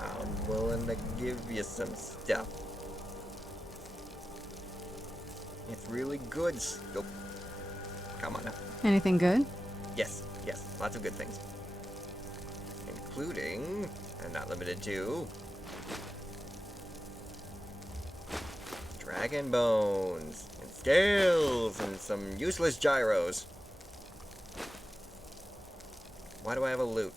I'm willing to give you some stuff. It's really good stuff. Come on now. Anything good? Yes, yes, lots of good things. Including, and not limited to, dragon bones, and scales, and some useless gyros. Why do I have a loot?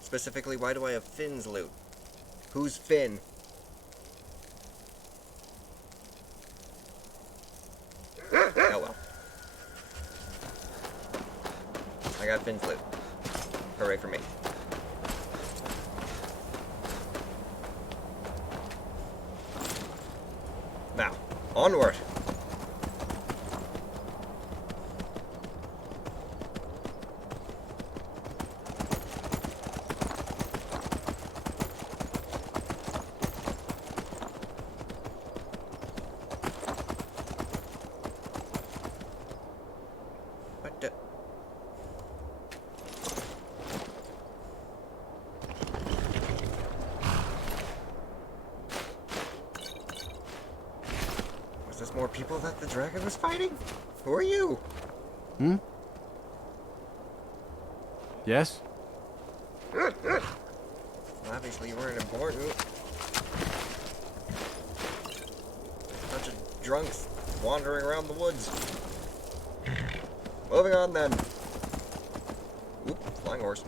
Specifically, why do I have Finn's loot? Who's Finn? Oh well. I got Finn's loot. Hooray for me. Now, onward. What the? Was this more people that the dragon was fighting? Who are you? Hmm? Yes? Well, obviously you weren't important. Bunch of drunks wandering around the woods. Moving on then. Oop, flying horse.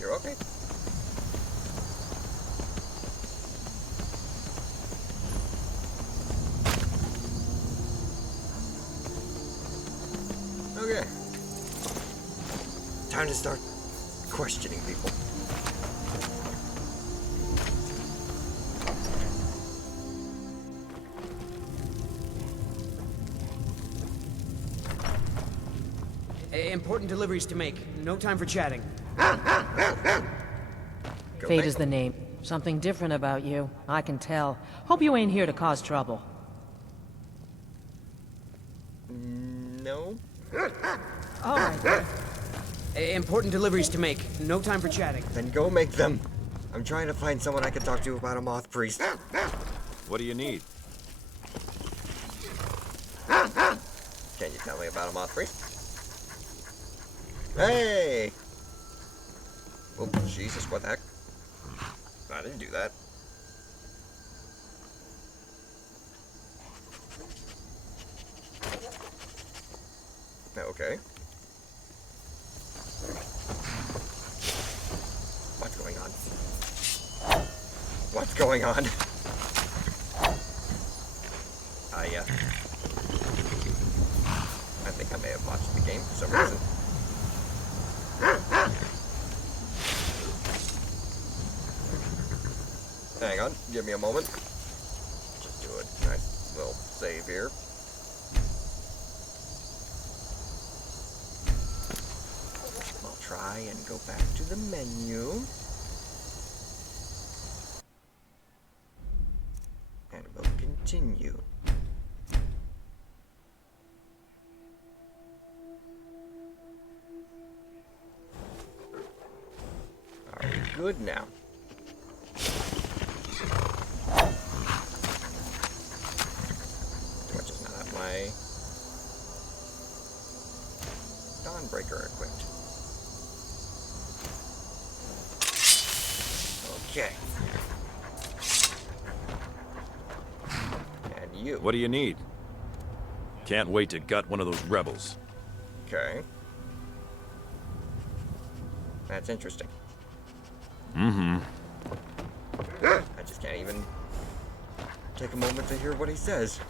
You're okay? Okay. Time to start questioning people. Important deliveries to make. No time for chatting. Fate is the name. Something different about you. I can tell. Hope you ain't here to cause trouble. No. All right, then. Important deliveries to make. No time for chatting. Then go make them. I'm trying to find someone I can talk to about a moth priest. What do you need? Tell me about a moth free. Hey! Oh, Jesus, what the heck? I didn't do that. Okay. What's going on? What's going on? I think I may have watched the game for some reason. Hang on, give me a moment. Just do a nice little save here. I'll try and go back to the menu. And we'll continue. Are we good now? Do I just not have my Dawnbreaker equipped? Okay. And you. What do you need? Can't wait to gut one of those rebels. Okay. That's interesting. Mm-hmm. I just can't even take a moment to hear what he says.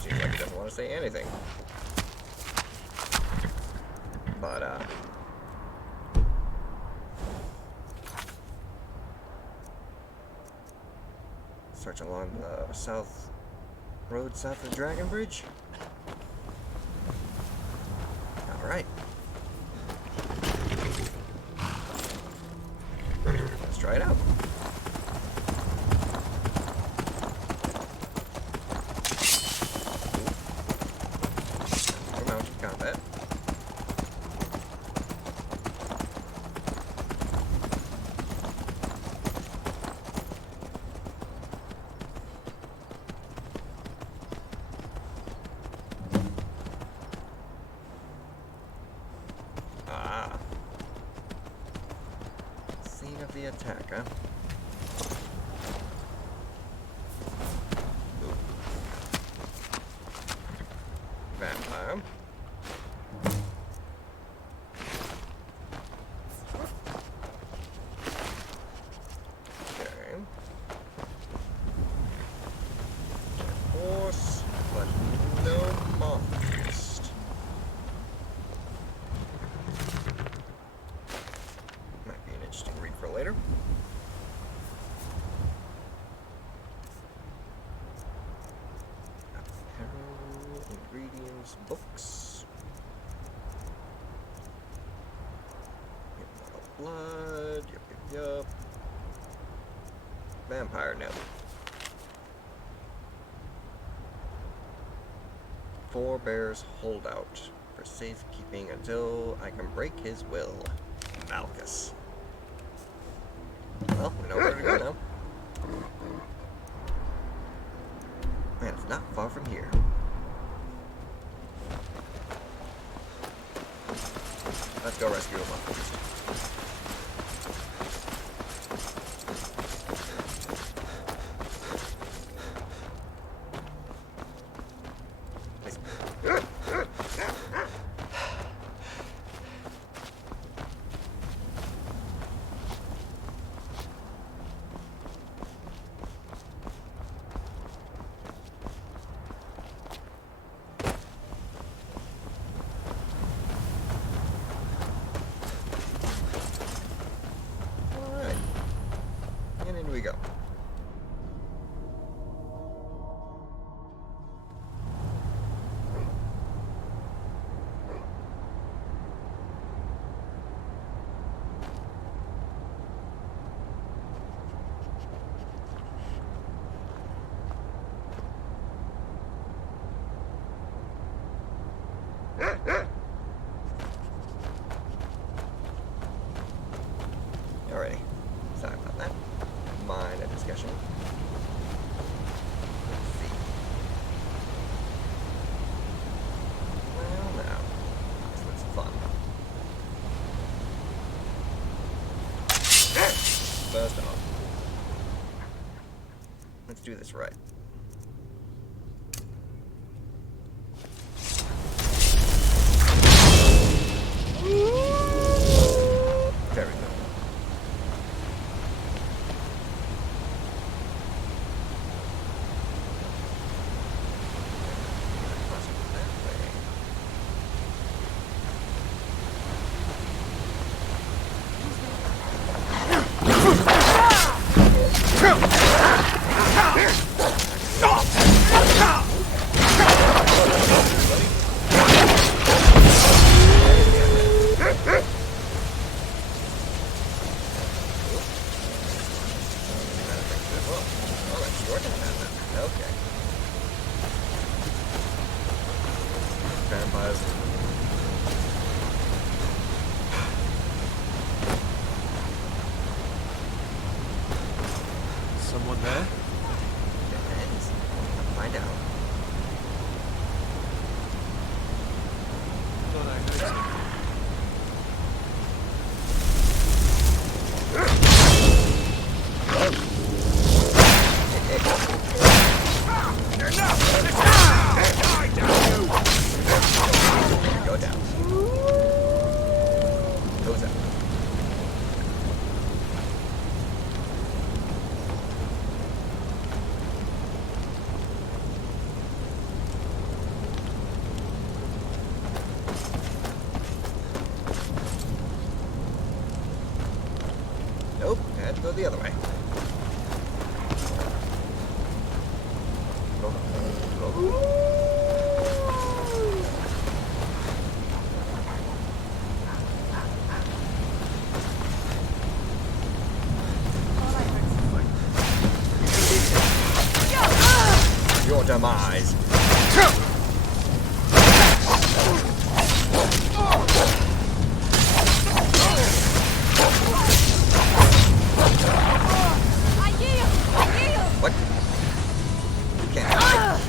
Seems like he doesn't want to say anything. But, search along the south road south of Dragon Bridge. Alright. Let's try it out. Mounted combat. Scene of the attack, huh? Ooh. Vampire. Okay. Horse, but no moth beast. Might be an interesting read for later. Apparel, ingredients, books. Blood, yup. Vampire now. Four Bears holdout for safekeeping until I can break his will. Malchus. Well, we know where to go now. Man, it's not far from here. Let's go rescue him up first. Let's do this right. Very good. Okay. Vampires. Someone there? Depends. Find out. Thought I heard something. Go down. Goes out. Nope, had to go the other way. Go. Your demise. What? You can't hide.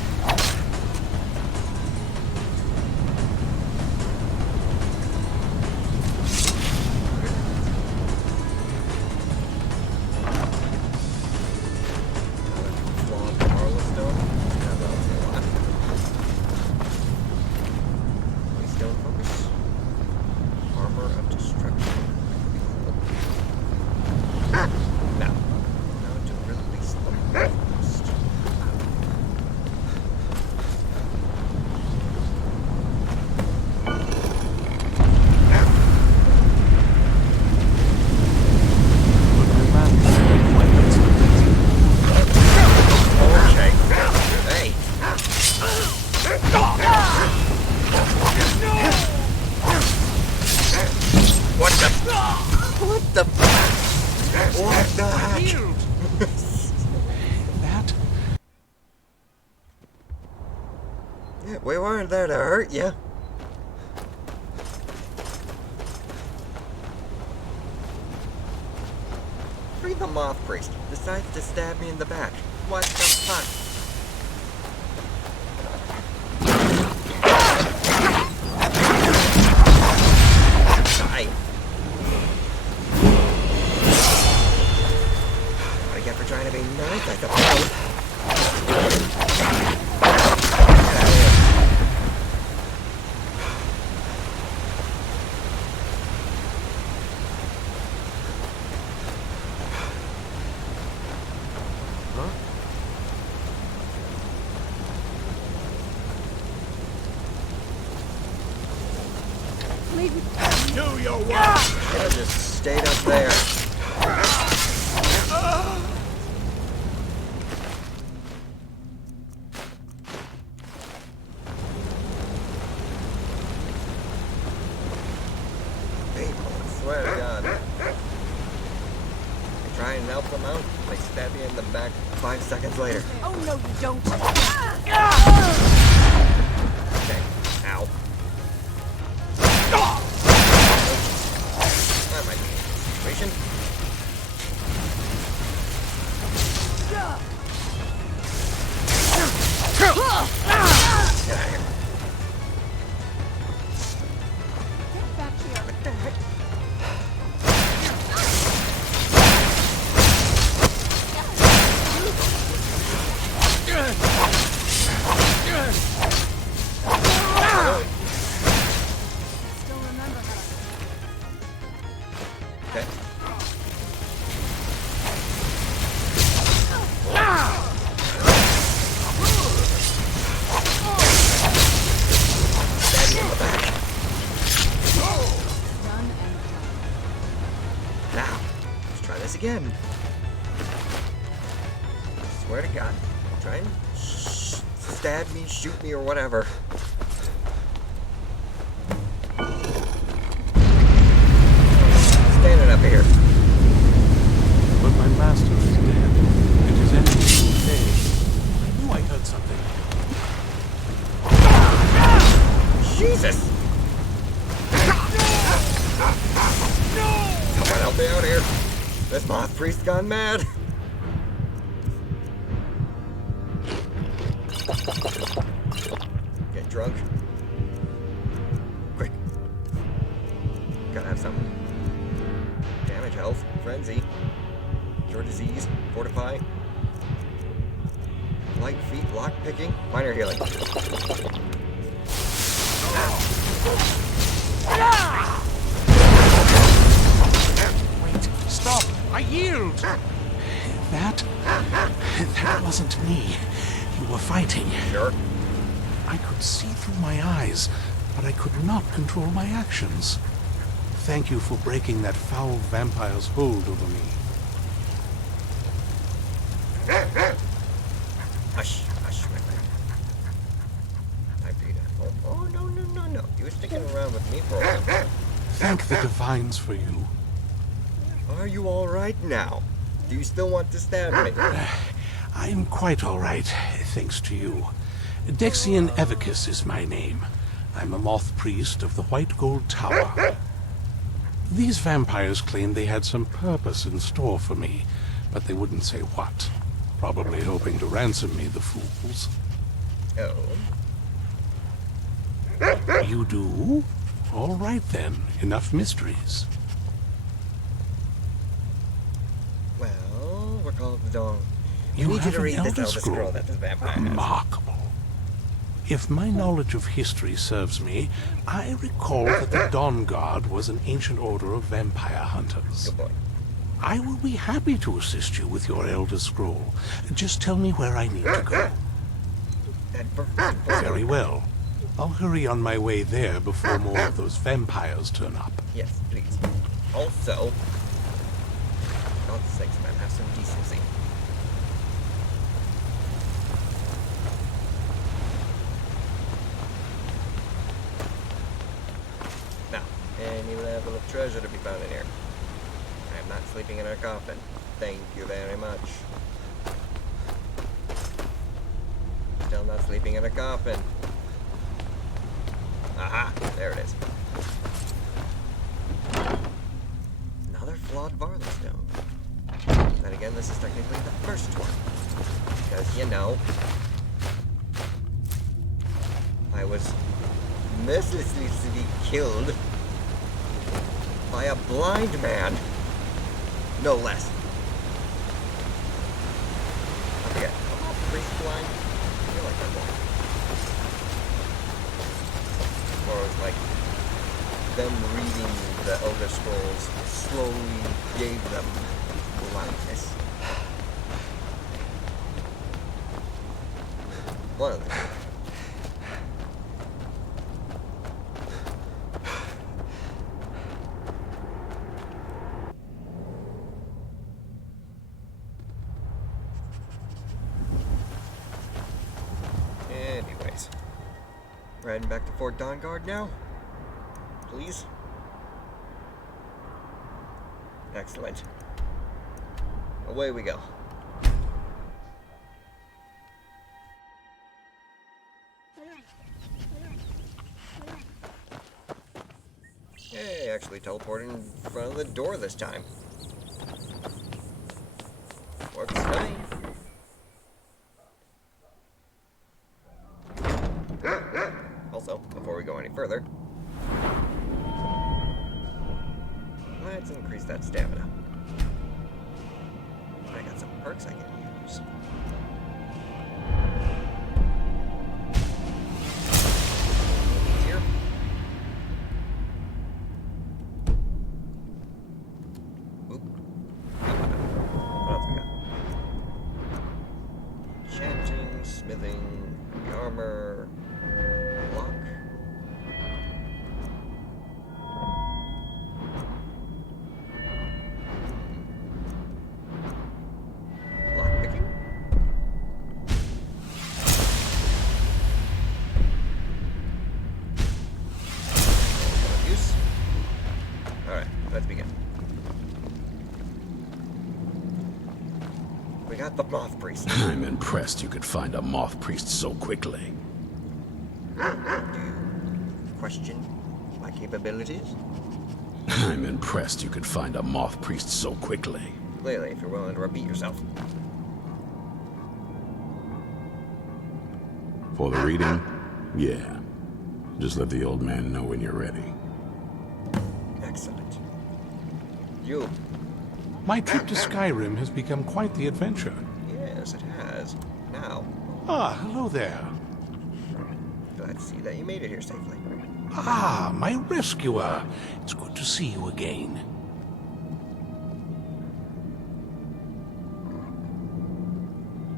We weren't there to hurt you. Free the moth priest decides to stab me in the back. What the fuck? Die. What I get for trying to be nice, I suppose. Do your work! I just stayed up there. People, I swear to God. I try and help them out, they stab you in the back 5 seconds later. Oh, no, you don't. Okay, ow. That might be a situation. Get out of here. Get back here. What the heck? again. Swear to God. Try and stab me, shoot me, or whatever. Standing up here. But my master is dead, and his enemies will stay. I knew I heard something. Jesus! Someone help me out here. This moth priest gone mad. Get drunk. Quick. Gotta have some. Damage, health, frenzy. Cure disease, fortify. Light feet, lock picking, minor healing. Wait, stop! I yield! That wasn't me. You were fighting. Sure. I could see through my eyes, but I could not control my actions. Thank you for breaking that foul vampire's hold over me. Hush, hush, my friend. I beat it. Oh, no, no, no, no. You were sticking around with me for a while. Thank the divines for you. Are you all right now? Do you still want to stab me? I'm quite all right, thanks to you. Dexian Evicus is my name. I'm a moth priest of the White Gold Tower. These vampires claimed they had some purpose in store for me, but they wouldn't say what. Probably hoping to ransom me, the fools. Oh. You do? All right then, enough mysteries. Well, we're called the Dawn. You need you have to an read this Elder Elder Scroll that this vampire has. Remarkable. If my knowledge of history serves me, I recall that the Dawn Guard was an ancient order of vampire hunters. Good boy. I will be happy to assist you with your Elder Scroll. Just tell me where I need to go. Very well. I'll hurry on my way there before more of those vampires turn up. Yes, please. Also, for God's sakes, man, have some decency. Now, any level of treasure to be found in here. I am not sleeping in a coffin. Thank you very much. Still not sleeping in a coffin. Aha! There it is. Another flawed Varley stone. Then again, this is technically the first one. Because, you know, I was mercilessly killed by a blind man. No less. I forget. I'm not priest blind. I feel like I'm blind. Or it was like them reading the Elder Scrolls slowly gave them blindness. One of them. Anyways, we're heading back to Fort Dawnguard now. Please. Excellent. Away we go. Hey, actually teleported in front of the door this time. Works fine. Also, before we go any further, let's increase that stamina. I got some perks I can use. Here. Oop. What else we got? Enchanting, smithing, armor, block. at the Moth Priest. I'm impressed you could find a Moth Priest so quickly. Do you question my capabilities? I'm impressed you could find a Moth Priest so quickly. Clearly, if you're willing to repeat yourself. For the reading? Yeah. Just let the old man know when you're ready. Excellent. You. My trip to Skyrim has become quite the adventure. Yes, it has. Now. Ah, hello there. Glad to see that you made it here safely. Ah, my rescuer. It's good to see you again.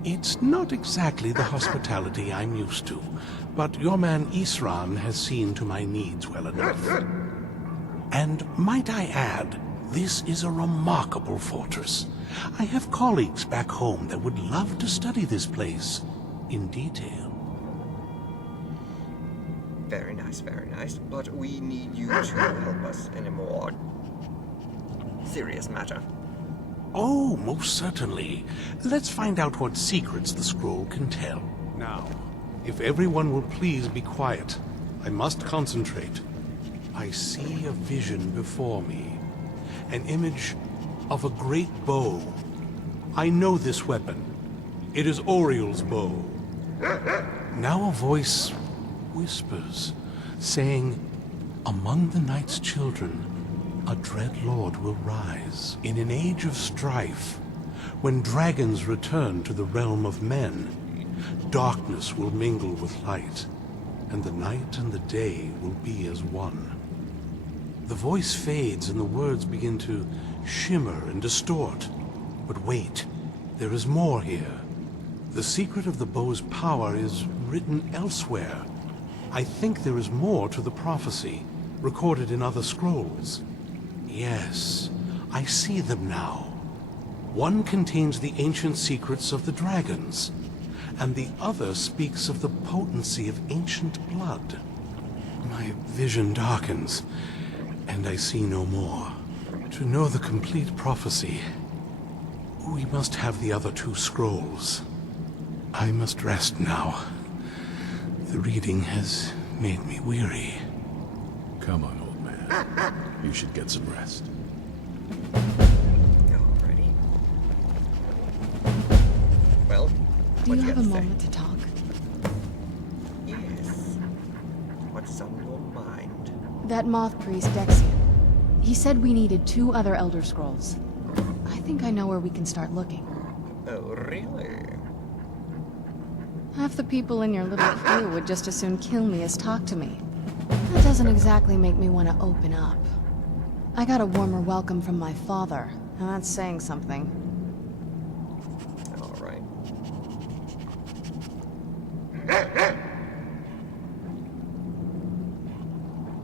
It's not exactly the hospitality I'm used to, but your man Isran has seen to my needs well enough. And might I add, this is a remarkable fortress. I have colleagues back home that would love to study this place in detail. Very nice, very nice. But we need you to help us in a more serious matter. Oh, most certainly. Let's find out what secrets the scroll can tell. Now, if everyone will please be quiet, I must concentrate. I see a vision before me. An image of a great bow. I know this weapon. It is Oriel's bow. Now a voice whispers, saying, "Among the night's children, a dread lord will rise. In an age of strife, when dragons return to the realm of men, darkness will mingle with light, and the night and the day will be as one." The voice fades and the words begin to shimmer and distort. But wait, there is more here. The secret of the bow's power is written elsewhere. I think there is more to the prophecy, recorded in other scrolls. Yes, I see them now. One contains the ancient secrets of the dragons, and the other speaks of the potency of ancient blood. My vision darkens, and I see no more. To know the complete prophecy, we must have the other two scrolls. I must rest now. The reading has made me weary. Come on, old man. You should get some rest. Alrighty. Well, do you have a moment to talk? Yes. What's on your mind? That Moth Priest, Dexian. He said we needed 2 other Elder Scrolls. I think I know where we can start looking. Oh, really? Half the people in your little crew would just as soon kill me as talk to me. That doesn't exactly make me want to open up. I got a warmer welcome from my father, and that's saying something. Alright.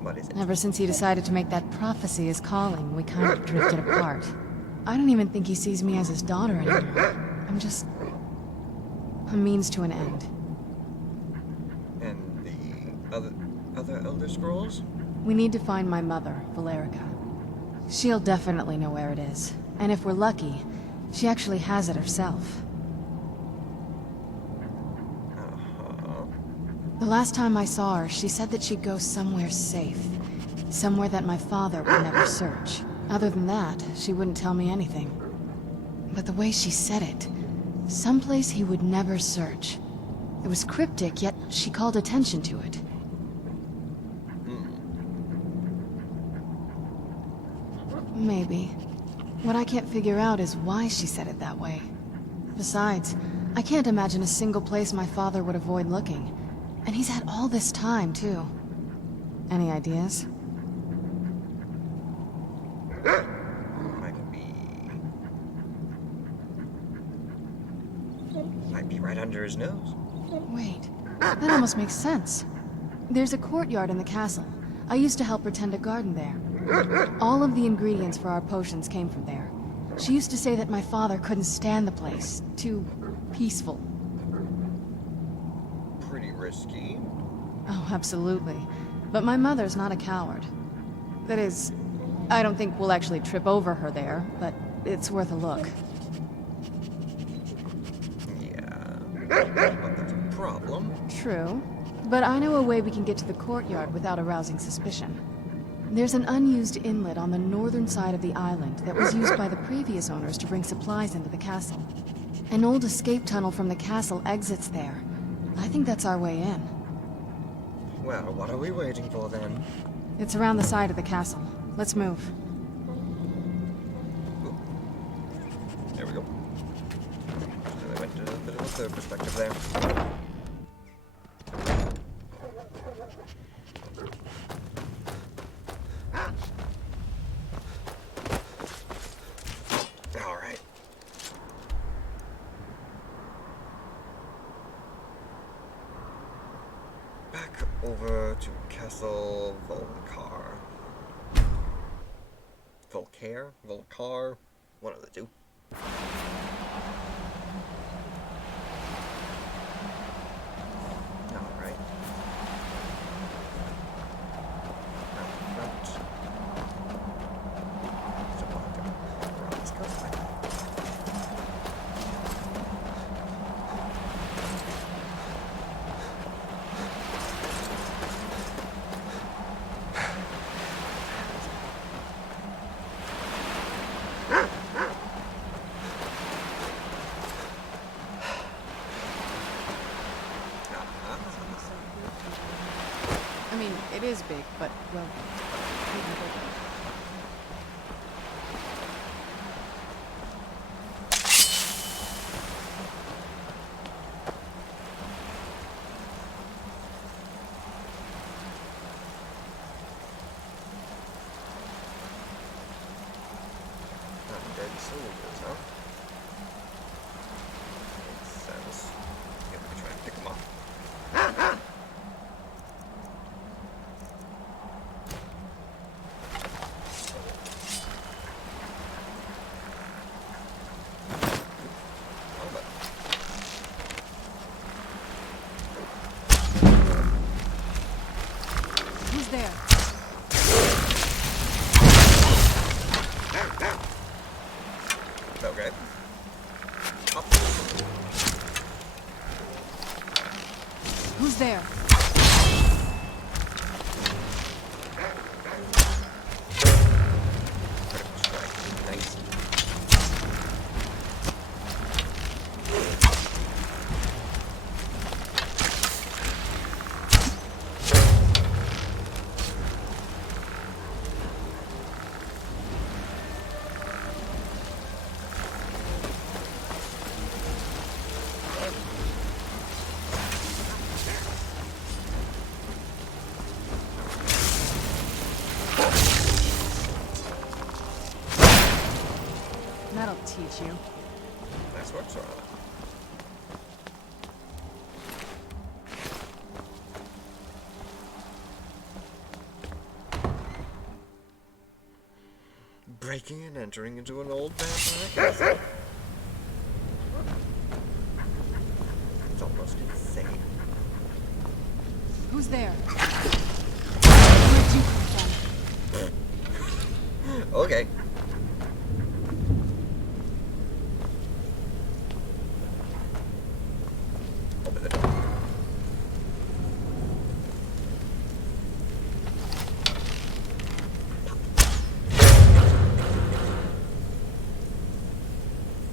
What is it? Ever since he decided to make that prophecy his calling, we kind of drifted apart. I don't even think he sees me as his daughter anymore. I'm just a means to an end. And the other Elder Scrolls? We need to find my mother, Valerica. She'll definitely know where it is. And if we're lucky, she actually has it herself. The last time I saw her, she said that she'd go somewhere safe. Somewhere that my father would never search. Other than that, she wouldn't tell me anything. But the way she said it, someplace he would never search. It was cryptic, yet she called attention to it. Maybe. What I can't figure out is why she said it that way. Besides, I can't imagine a single place my father would avoid looking. And he's had all this time, too. Any ideas? Might be right under his nose. Wait, that almost makes sense. There's a courtyard in the castle. I used to help her tend a garden there. All of the ingredients for our potions came from there. She used to say that my father couldn't stand the place. Too peaceful. Pretty risky. Oh, absolutely. But my mother's not a coward. That is, I don't think we'll actually trip over her there, but it's worth a look. That's a problem. True. But I know a way we can get to the courtyard without arousing suspicion. There's an unused inlet on the northern side of the island that was used by the previous owners to bring supplies into the castle. An old escape tunnel from the castle exits there. I think that's our way in. Well, what are we waiting for then? It's around the side of the castle. Let's move. Ooh. There we go. So they went to a bit of a third perspective there. Alright. Back over to Castle Volcar. Volcar? One of the two. Alright. I mean, it is big, but, well, even bigger. Dead soldiers, huh? Makes sense. Yeah, we can try and pick them up. Who's there? Okay. Up. Who's there? Nice. That'll teach you. Nice work, Sora. Breaking and entering into an old vampire castle. It's almost insane. Who's there? Where'd you come from? Okay. Open the door.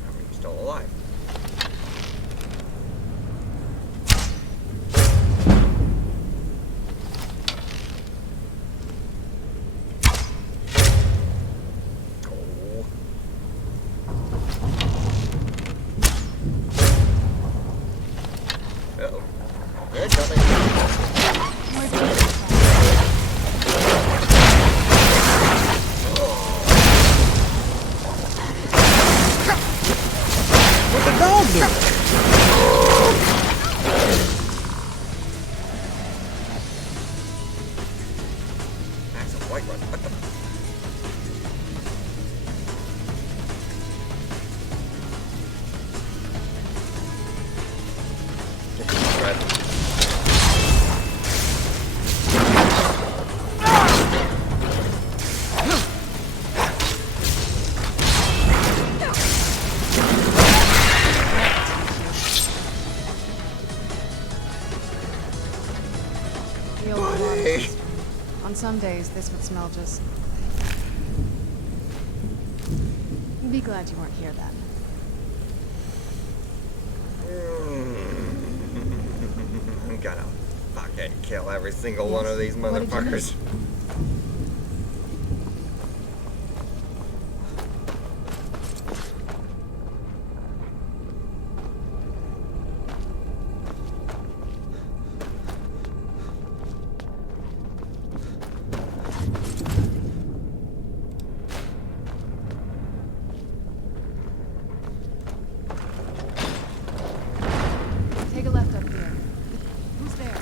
I'm still alive. Uh-oh. They're coming. What the dog doing? Max of White Run. What the? The old water system. On some days, this would smell just... Be glad you weren't here then. I'm gonna fucking kill every single one of these motherfuckers. Take a left up here. Who's there?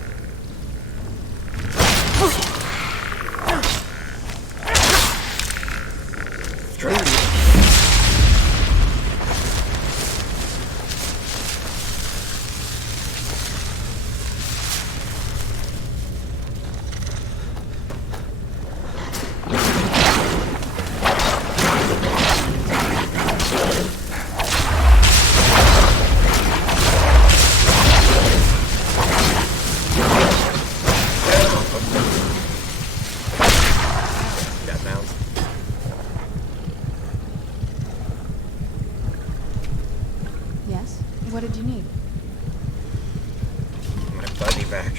Yes? What did you need? My buddy back.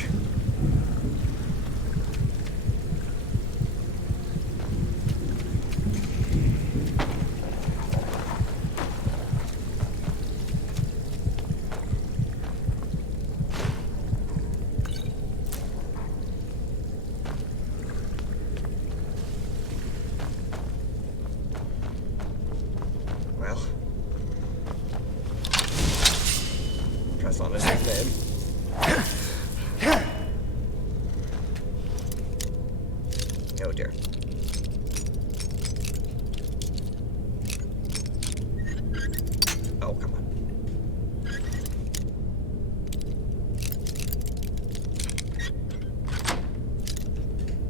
Well, press on his name. Oh dear. Oh, come on.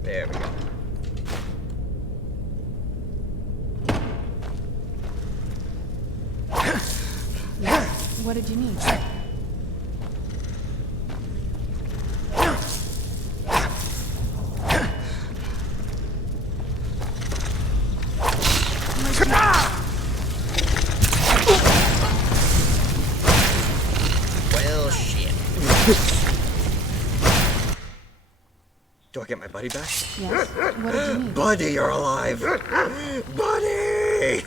There we go. Yes. What did you need? Well, shit. Do I get my buddy back? Yes. What did you need? Buddy, you're alive. Buddy!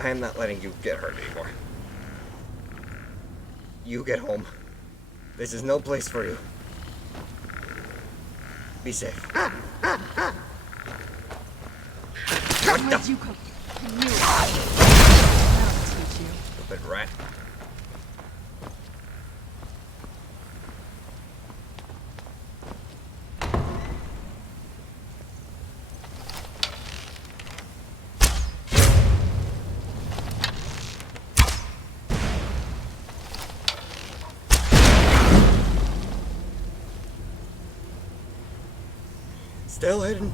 I am not letting you get hurt anymore. You get home. This is no place for you. Be safe. Where'd you come? You. That'll teach you. Stupid rat. Still hidden.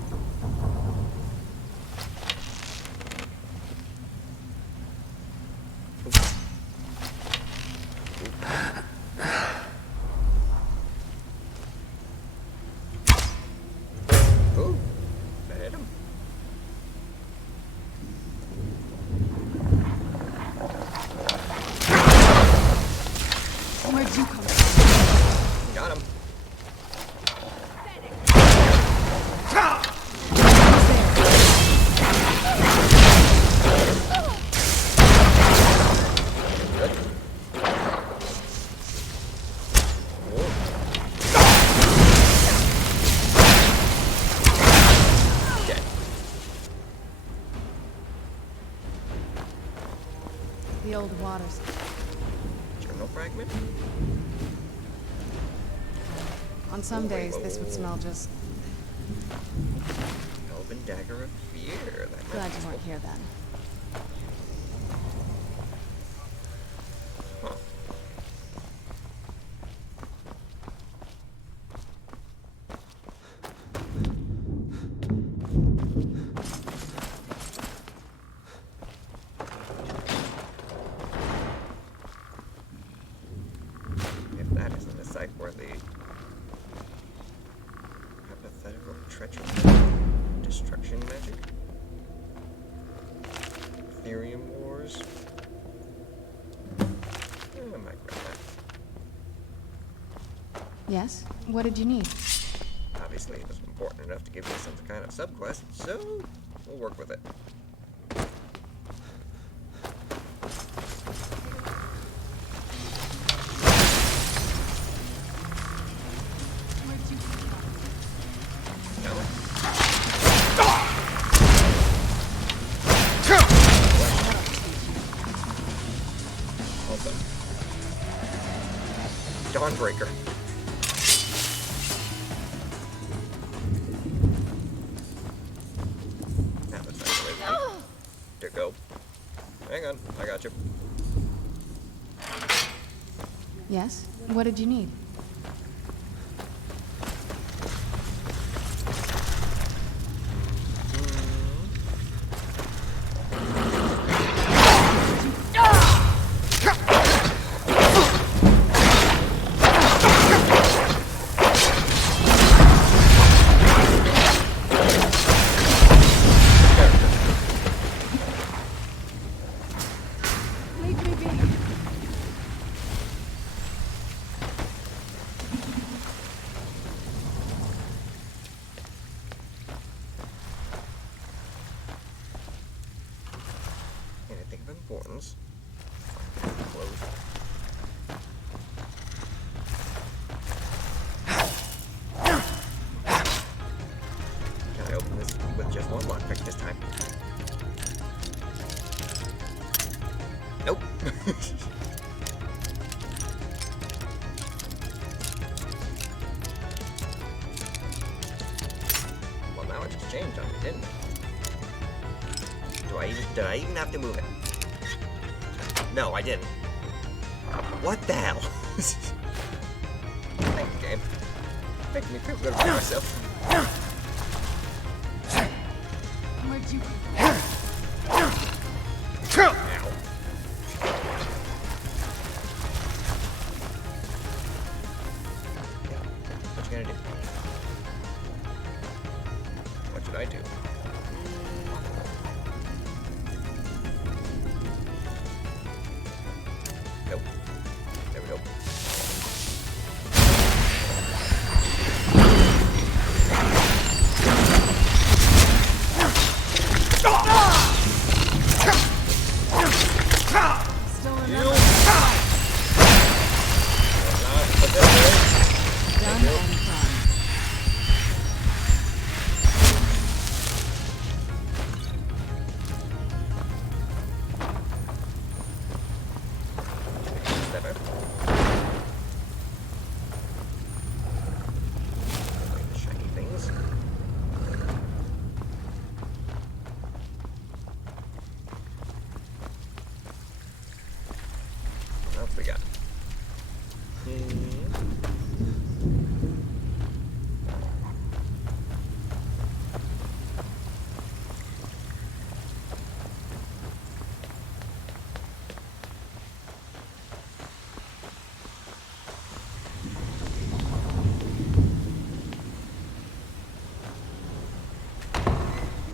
Ooh, that hit him. Where'd you come from? Got him. The old waters. Journal fragment? On some days, this would smell just... Elven Dagger of Fear. That Glad might you weren't here then. Huh. that isn't a sight worthy. Hypothetical treachery. Destruction magic. Ethereum wars. I might grab that. Yes? What did you need? Obviously, it was important enough to give me some kind of subquest, so we'll work with it. Dawnbreaker. That looks like the way to go. Hang on, I got you. Yes? What did you need? Anything of importance? Close. Can I open this with just one lockpick this time? Nope. Well, now it just changed on me, didn't it? Did I even have to move it? No, I didn't. What the hell? Thank you, game. Making me feel good about myself. Where'd you... Ow. What you gonna do? What should I do? Nope. There we go. Still another. Done and done. Never. Like the shiny things. What else we got?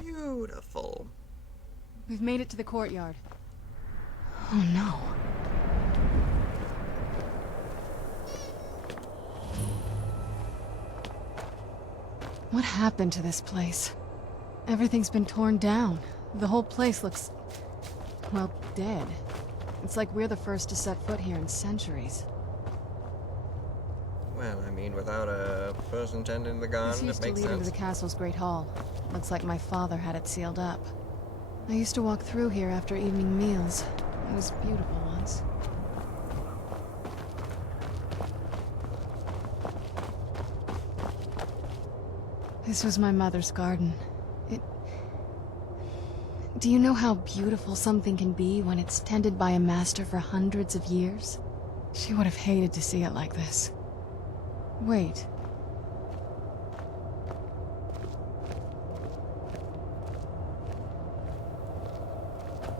Beautiful. We've made it to the courtyard. Oh no. What happened to this place? Everything's been torn down. The whole place looks... well, dead. It's like we're the first to set foot here in centuries. Well, I mean, without a person tending the gun, This it used to makes lead into sense. the castle's great hall. Looks like my father had it sealed up. I used to walk through here after evening meals. It was beautiful once. This was my mother's garden. Do you know how beautiful something can be when it's tended by a master for hundreds of years? She would have hated to see it like this. Wait.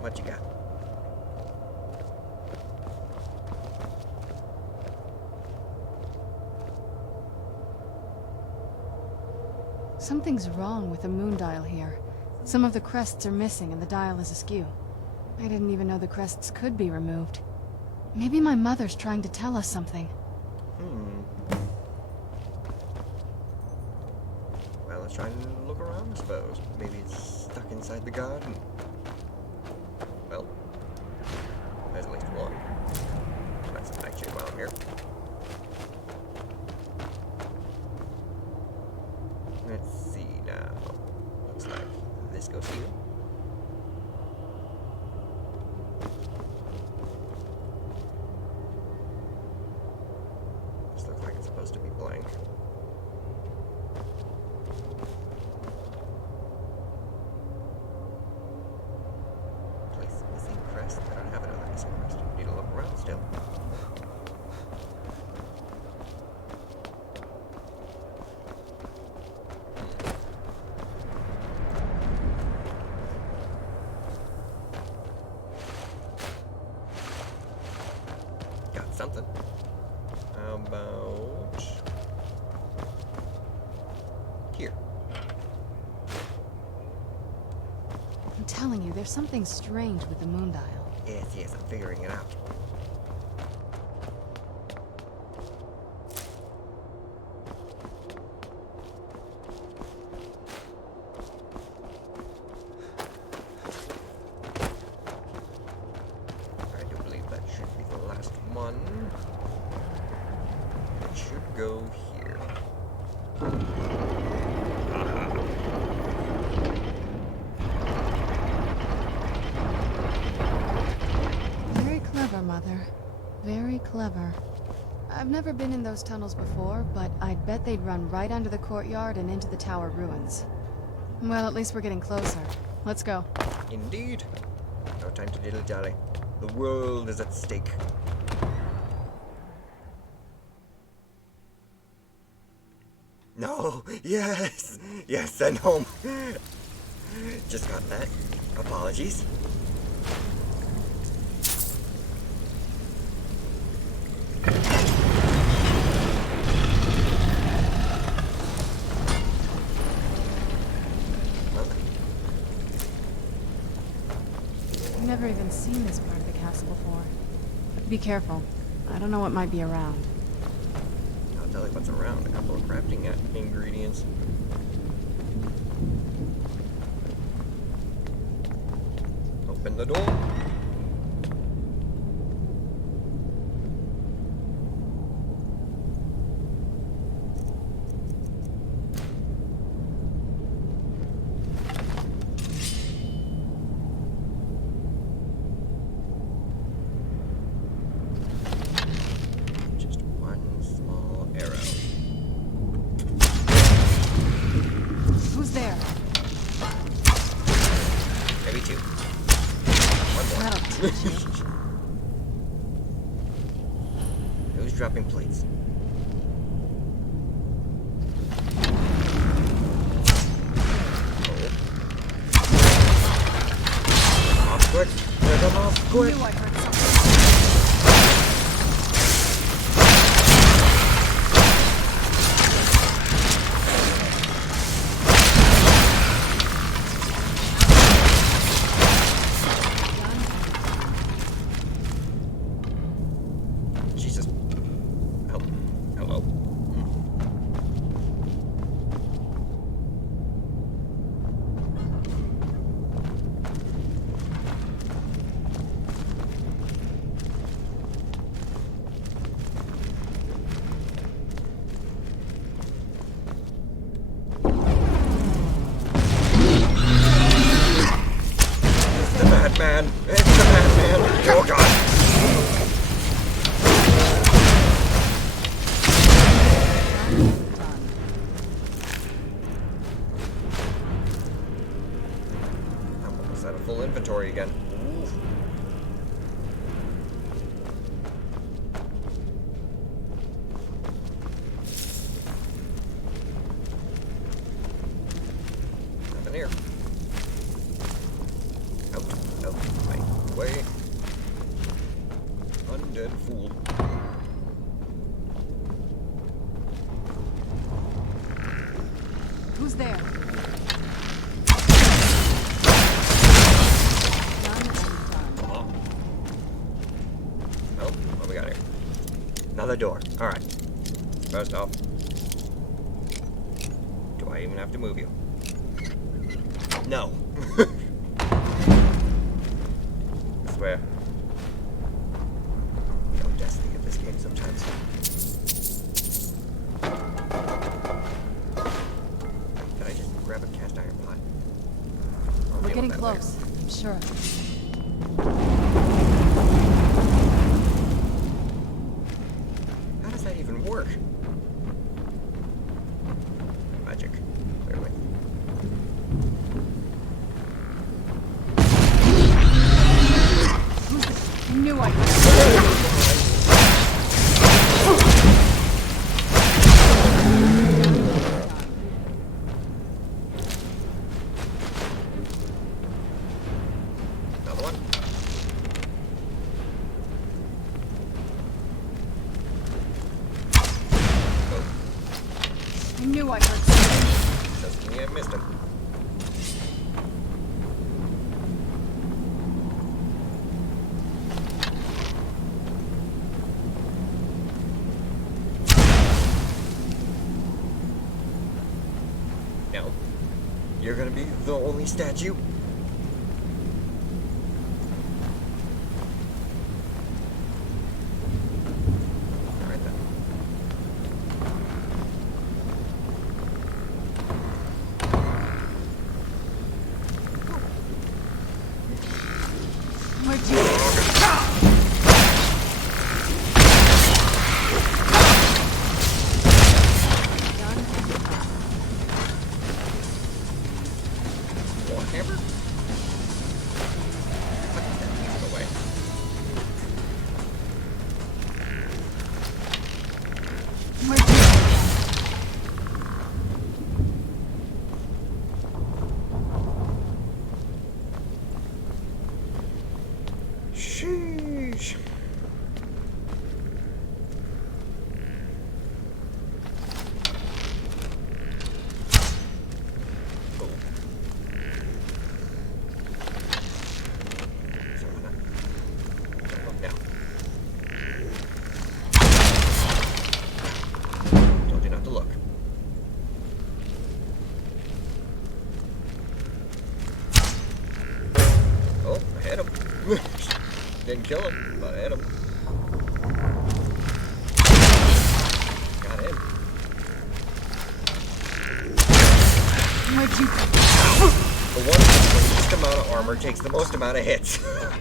What you got? Something's wrong with the moon dial here. Some of the crests are missing and the dial is askew. I didn't even know the crests could be removed. Maybe my mother's trying to tell us something. Well, let's try and look around, I suppose. Maybe it's stuck inside the garden. Well, there's at least one. That's a night shape while I'm here. Let's see now. Looks like this goes here. This looks like it's supposed to be blank. Place missing crest. I don't have another missing crest. Need to look around still. Got something. How about here? I'm telling you, there's something strange with the moon dial. Yes, I'm figuring it out. I do believe that should be the last one. It should go here. Very clever, Mother. Very clever. I've never been in those tunnels before, but I'd bet they'd run right under the courtyard and into the tower ruins. Well, at least we're getting closer. Let's go. Indeed. No time to dilly-dally. The world is at stake. No! Yes! Yes, send home! Just got that. Apologies. I've never even seen this part of the castle before. Be careful. I don't know what might be around. I'll tell you what's around. A couple of crafting ingredients. Open the door. Just one small arrow. Who's there? Maybe two. One more. That'll teach you. Who's dropping plates? Off quick! Get them off quick! Knew I heard something. Jesus. Oh, hello. It's the Batman! It's the Batman! Oh god! I'm almost out of full inventory again. Oof. Nothing here. Out, my way. Undead fool. Who's there? Oh, what we got here? Another door. Alright. First off, do I even have to move you? No. I swear. The audacity of this game sometimes. Did I just grab a cast iron pot? I'll We're deal getting with that later. close, I'm sure. How does that even work? Magic, clearly. I knew I could. Another one. I knew I heard something. Doesn't mean I missed him. No. You're gonna be the only statue? Alright then. Where'd you... Warhammer? Put that piece away. Where'd you... Sheesh. Oh. So I'm not. Don't look now. Told you not to look. Oh, I hit him. Didn't kill him, but I hit him. Got him. Where'd you... The one with the least amount of armor takes the most amount of hits. Well,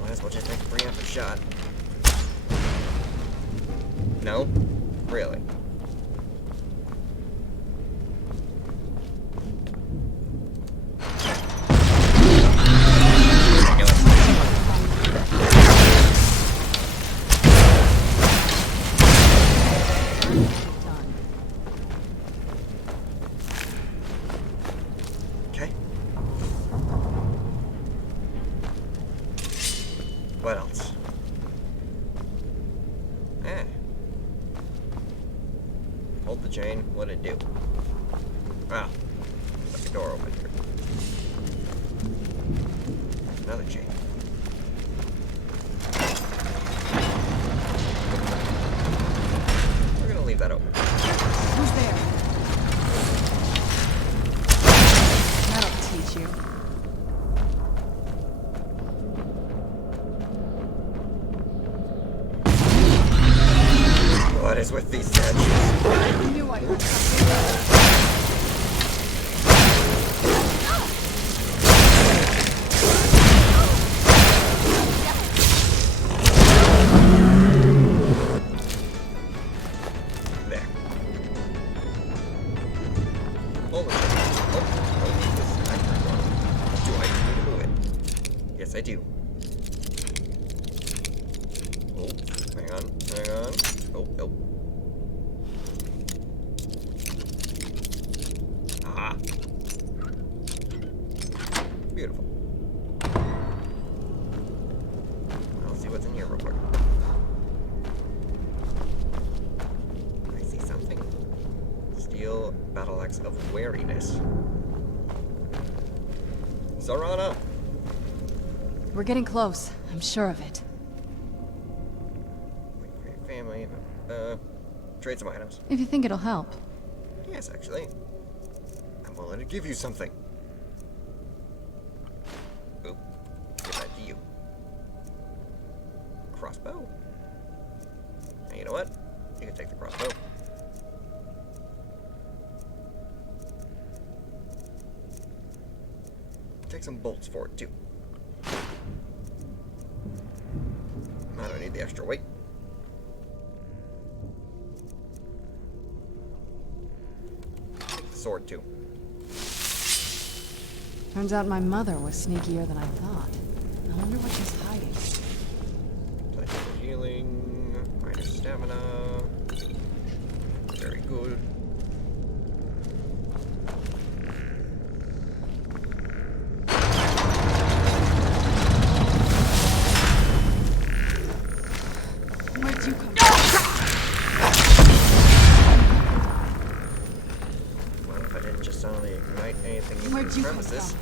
might as well just take a preemptive shot. No? Really? Okay. What else? Eh. Hold the chain. What'd it do? Ah. Left the door open here. Another chain. We're gonna leave that open. Who's there? That'll teach you. What is with these statues? I knew I heard something. There. Hold it. Oh, I need this. Do I need to move it? Yes, I do. Oh, hang on, hang on. Oh, oh. aspects of wariness. Zorana! We're getting close. I'm sure of it. Family. Trade some items. If you think it'll help. Yes, actually. I'm willing to give you something. Oop. Give that to you. Crossbow. And you know what? You can take the crossbow. Take some bolts for it, too. I don't need the extra weight. Take the sword, too. Turns out my mother was sneakier than I thought. I wonder what she's hiding. Plenty for healing. Minus stamina. Very good. Where'd you come Well, if I didn't just suddenly ignite anything in Where'd the you come premises.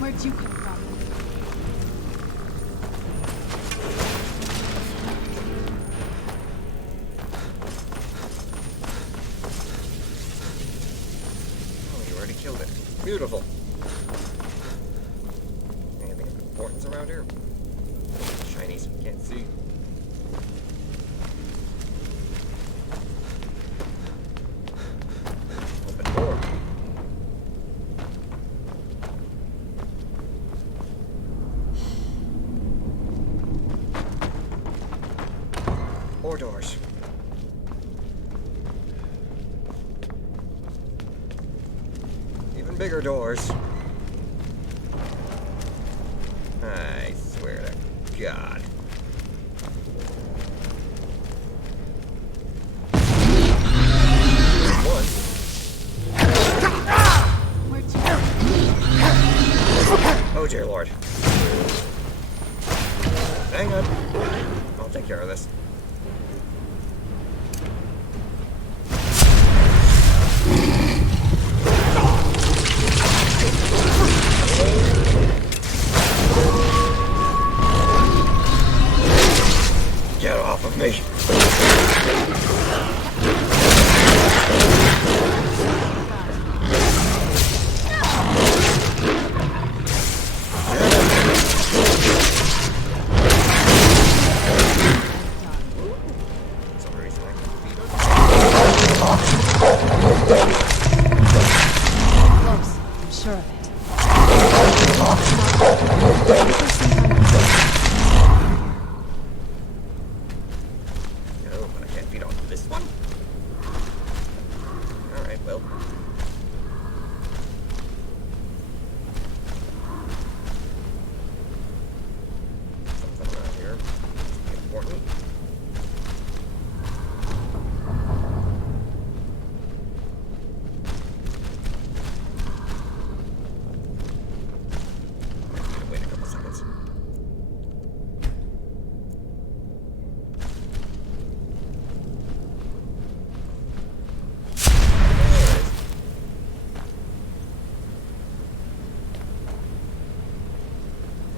Where'd you come from? Oh, you already killed it. Beautiful. Anything of importance around here? Shinies, can't see. Open door. Or doors. Even bigger doors. I swear to God. One. Oh dear Lord. Hang on. I'll take care of this. Get off of me. Some reason I can feed him. Close. I'm sure of it. No, but I can't feed off this one. Alright, well. Something around here. Must be important. Wait a couple seconds.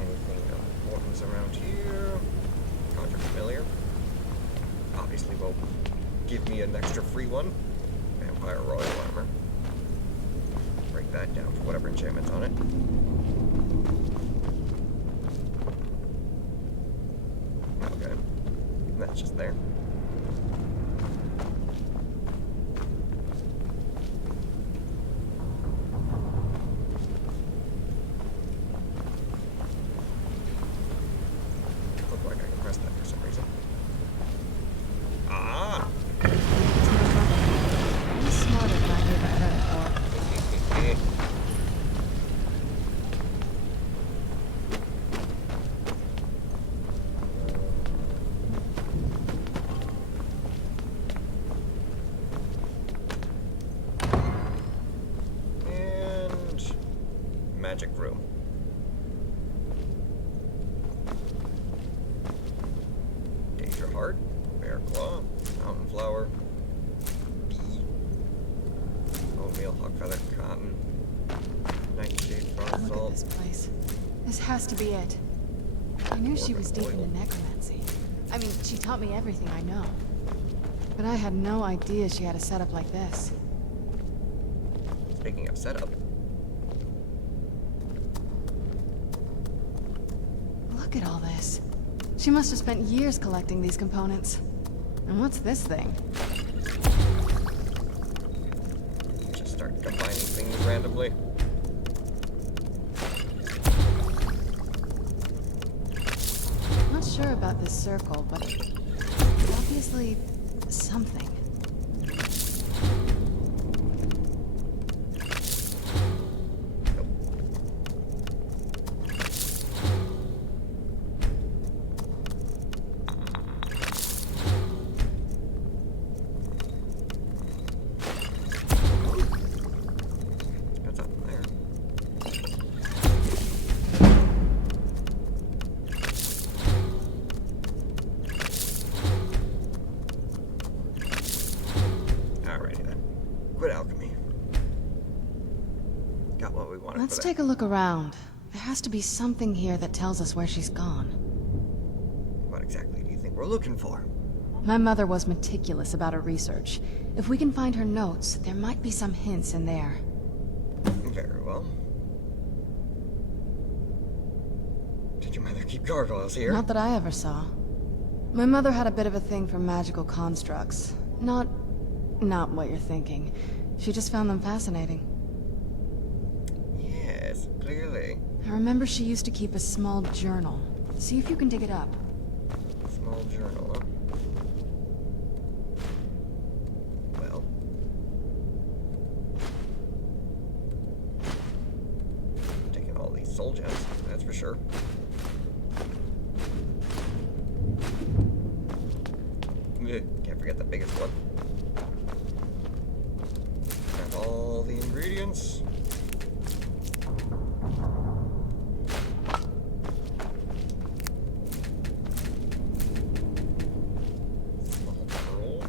Anything of importance around here? Conjure familiar. Obviously will give me an extra free one. Vampire Royal Armor. Break that down for whatever enchantment's on it. Okay. That's just there. Look like I can press that for some reason. Ah! He's smarter than I gave her credit for. magic room. Danger Heart, Bear Claw, Mountain Flower, Bee, Oatmeal, Hawk Feather, Cotton, Nightshade, Frost Look Salt. at this place. This has to be it. I knew she was deep into necromancy. I mean, she taught me everything I know. But I had no idea she had a setup like this. Speaking of setup. Look at all this. She must have spent years collecting these components. And what's this thing? Just start combining things randomly. Not sure about this circle, but obviously something. What's up there? Alrighty then. Quit alchemy. Got what we wanted. Let's for take a look around. There has to be something here that tells us where she's gone. What exactly do you think we're looking for? My mother was meticulous about her research. If we can find her notes, there might be some hints in there. Very well. Did your mother keep gargoyles here? Not that I ever saw. My mother had a bit of a thing for magical constructs. Not what you're thinking. She just found them fascinating. Yes, clearly. I remember she used to keep a small journal. See if you can dig it up. Small journal, huh? Well. Taking all these soul gems, that's for sure. Can't forget the biggest one. Grab all the ingredients. Small pearl.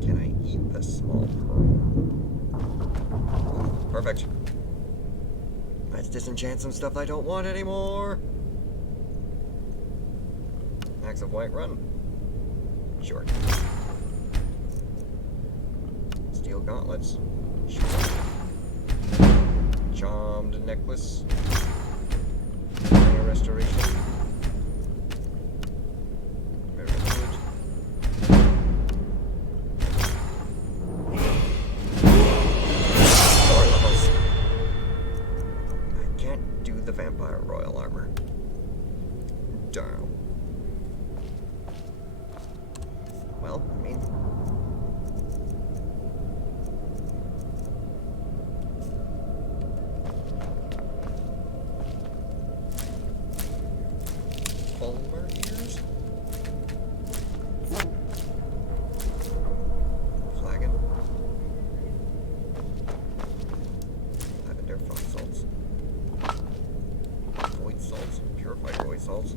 Can I eat the small pearl? Perfect. Let's disenchant some stuff I don't want anymore. Axe of Whiterun. Sure. Steel gauntlets. Sure. Charmed necklace. Minor restoration. Very good. Power levels. I can't do the vampire royal armor. Darn. Well, I mean... Polar ears? Flagon. Lavender frost salts. Void salts. Purified void salts.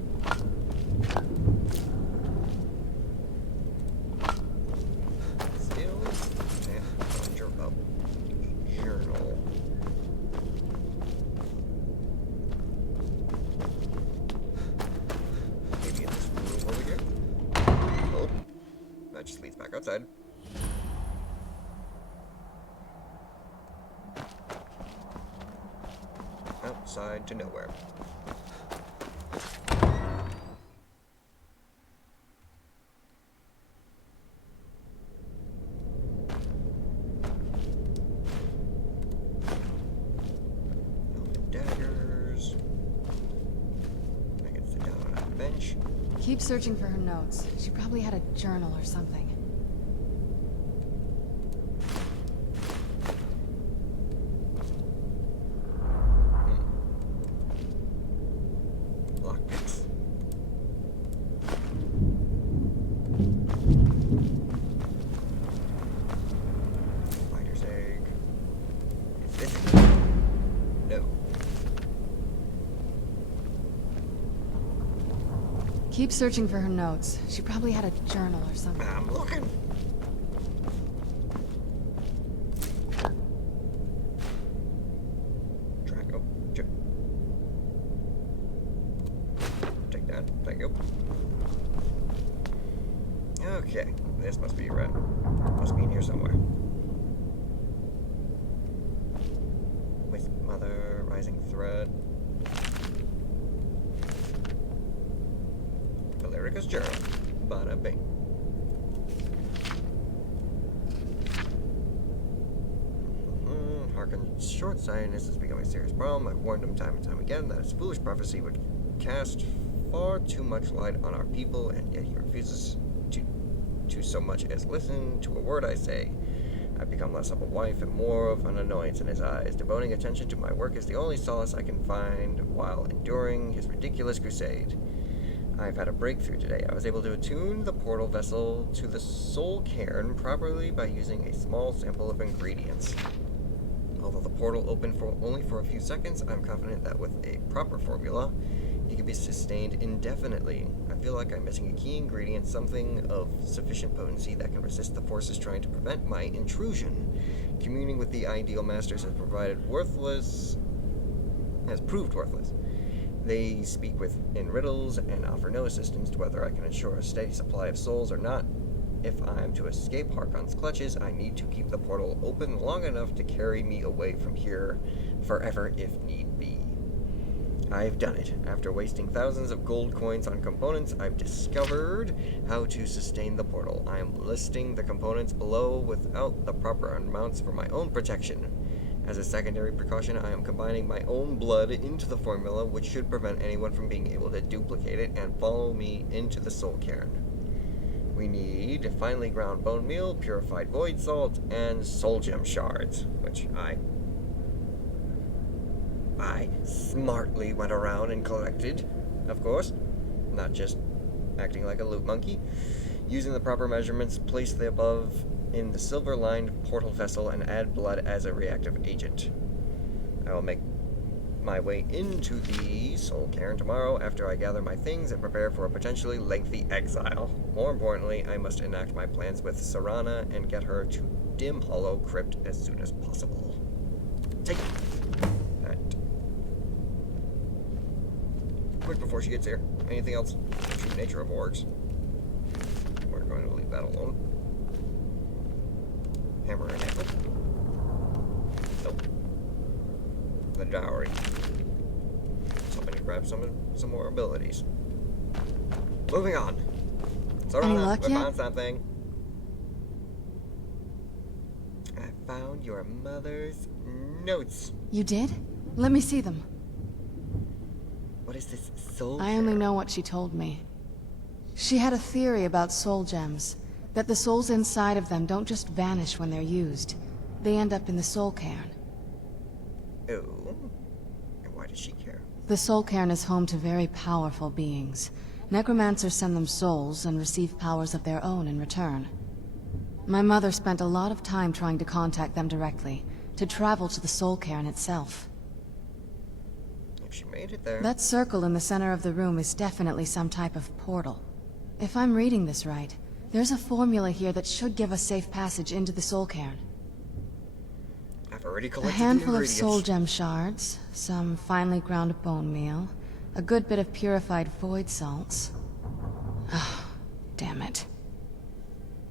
Journal. Maybe in this room over here. Oh, that just leads back outside. Outside to nowhere. Daggers. I can sit down on a bench. Keep searching for her notes. She probably had a journal or something. Lockpicks. Spider's egg. Is this it? No. Keep searching for her notes. She probably had a journal or something. I'm looking. Draco. Take that. Thank you. Okay. This must be red. Must be in here somewhere. With Mother, Rising Thread. Valerica's journal. Bada bing. Harkin's short-sightedness has become a serious problem. I've warned him time and time again that his foolish prophecy would cast far too much light on our people, and yet he refuses to so much as listen to a word I say. I've become less of a wife and more of an annoyance in his eyes. Devoting attention to my work is the only solace I can find while enduring his ridiculous crusade. I've had a breakthrough today. I was able to attune the portal vessel to the soul cairn properly by using a small sample of ingredients. Although the portal opened only for a few seconds, I'm confident that with a proper formula, it can be sustained indefinitely. I feel like I'm missing a key ingredient, something of sufficient potency that can resist the forces trying to prevent my intrusion. Communing with the ideal masters has proved worthless. They speak in riddles and offer no assistance to whether I can ensure a steady supply of souls or not. If I am to escape Harkon's clutches, I need to keep the portal open long enough to carry me away from here forever if need be. I've done it. After wasting thousands of gold coins on components, I've discovered how to sustain the portal. I am listing the components below without the proper amounts for my own protection. As a secondary precaution, I am combining my own blood into the formula, which should prevent anyone from being able to duplicate it and follow me into the soul cairn. We need finely ground bone meal, purified void salt, and soul gem shards, which I smartly went around and collected, of course, not just acting like a loot monkey. Using the proper measurements, place the above in the silver-lined portal vessel and add blood as a reactive agent. I will make my way into the soul cairn tomorrow after I gather my things and prepare for a potentially lengthy exile. More importantly, I must enact my plans with Serana and get her to Dim Hollow Crypt as soon as possible. Take that. Quick before she gets here. Anything else? True nature of orgs. We're going to leave that alone. Hammer and apple. Nope. The dowry. Somebody grab some more abilities. Moving on. Any luck yet? We found something. I found your mother's notes. You did? Let me see them. What is this soul I only know what she told me. She had a theory about soul gems. That the souls inside of them don't just vanish when they're used. They end up in the soul cairn. Oh. And why does she care? The soul cairn is home to very powerful beings. Necromancers send them souls and receive powers of their own in return. My mother spent a lot of time trying to contact them directly, to travel to the soul cairn itself. If she made it there... That circle in the center of the room is definitely some type of portal. If I'm reading this right, there's a formula here that should give us safe passage into the soul cairn. I've already A collected handful the of ingredients. soul gem shards, some finely ground bone meal, a good bit of purified void salts. Oh, damn it.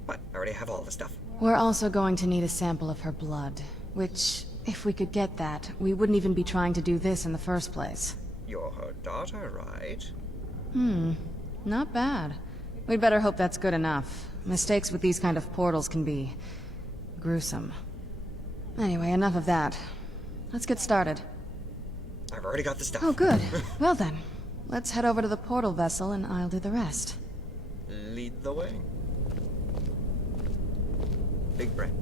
But I already have all the stuff. We're also going to need a sample of her blood, which, if we could get that, we wouldn't even be trying to do this in the first place. You're her daughter, right? Not bad. We'd better hope that's good enough. Mistakes with these kind of portals can be... gruesome. Anyway, enough of that. Let's get started. I've already got the stuff. Oh, good. Well then, let's head over to the portal vessel and I'll do the rest. Lead the way. Big breath.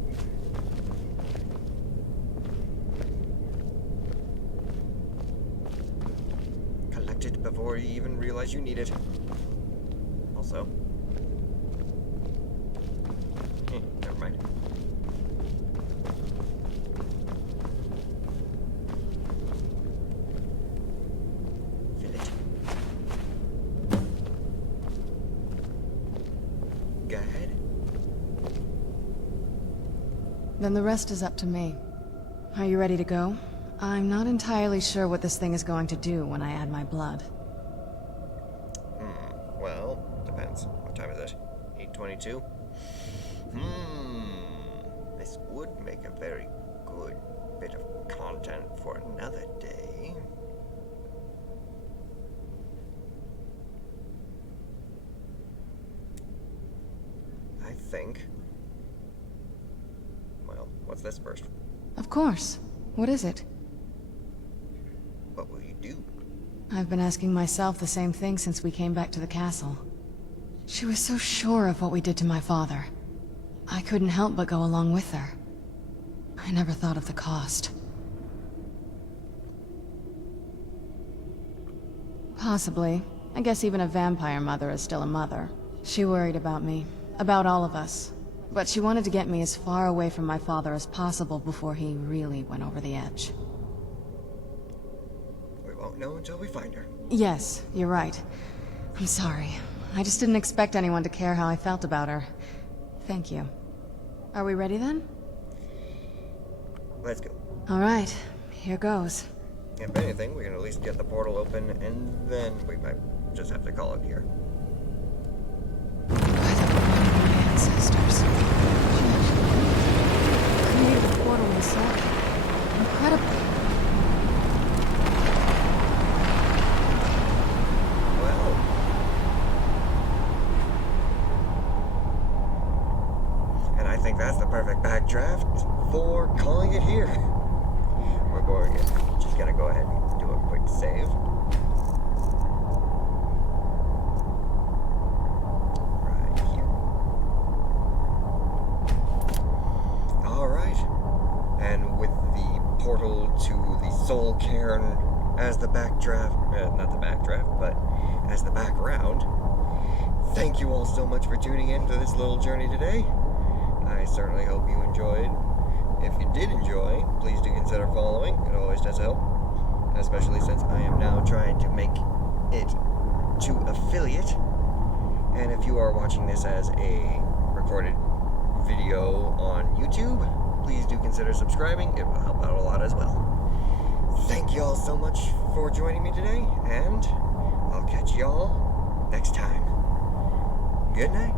Collect it before you even realize you need it. Also... never mind. Fill it. Then the rest is up to me. Are you ready to go? I'm not entirely sure what this thing is going to do when I add my blood. Well, depends. What time is it? 8:22? This would make a very good bit of content for another day. I think. Well, what's this first? Of course. What is it? What will you do? I've been asking myself the same thing since we came back to the castle. She was so sure of what we did to my father. I couldn't help but go along with her. I never thought of the cost. Possibly. I guess even a vampire mother is still a mother. She worried about me. About all of us. But she wanted to get me as far away from my father as possible before he really went over the edge. We won't know until we find her. Yes, you're right. I'm sorry. I just didn't expect anyone to care how I felt about her. Thank you. Are we ready then? Let's go. Alright, here goes. If anything, we can at least get the portal open, and then we might just have to call it here. My ancestors. Created a portal inside. Incredible. I think that's the perfect backdraft for calling it here. We're just gonna go ahead and do a quick save. Right here. Alright. And with the portal to the Soul Cairn as the backdraft, not the backdraft, but as the background, thank you all so much for tuning in to this little journey today. I certainly hope you enjoyed. If you did enjoy, please do consider following. It always does help. Especially since I am now trying to make it to affiliate. And if you are watching this as a recorded video on YouTube, please do consider subscribing. It will help out a lot as well. Thank you all so much for joining me today, and I'll catch you all next time. Good night.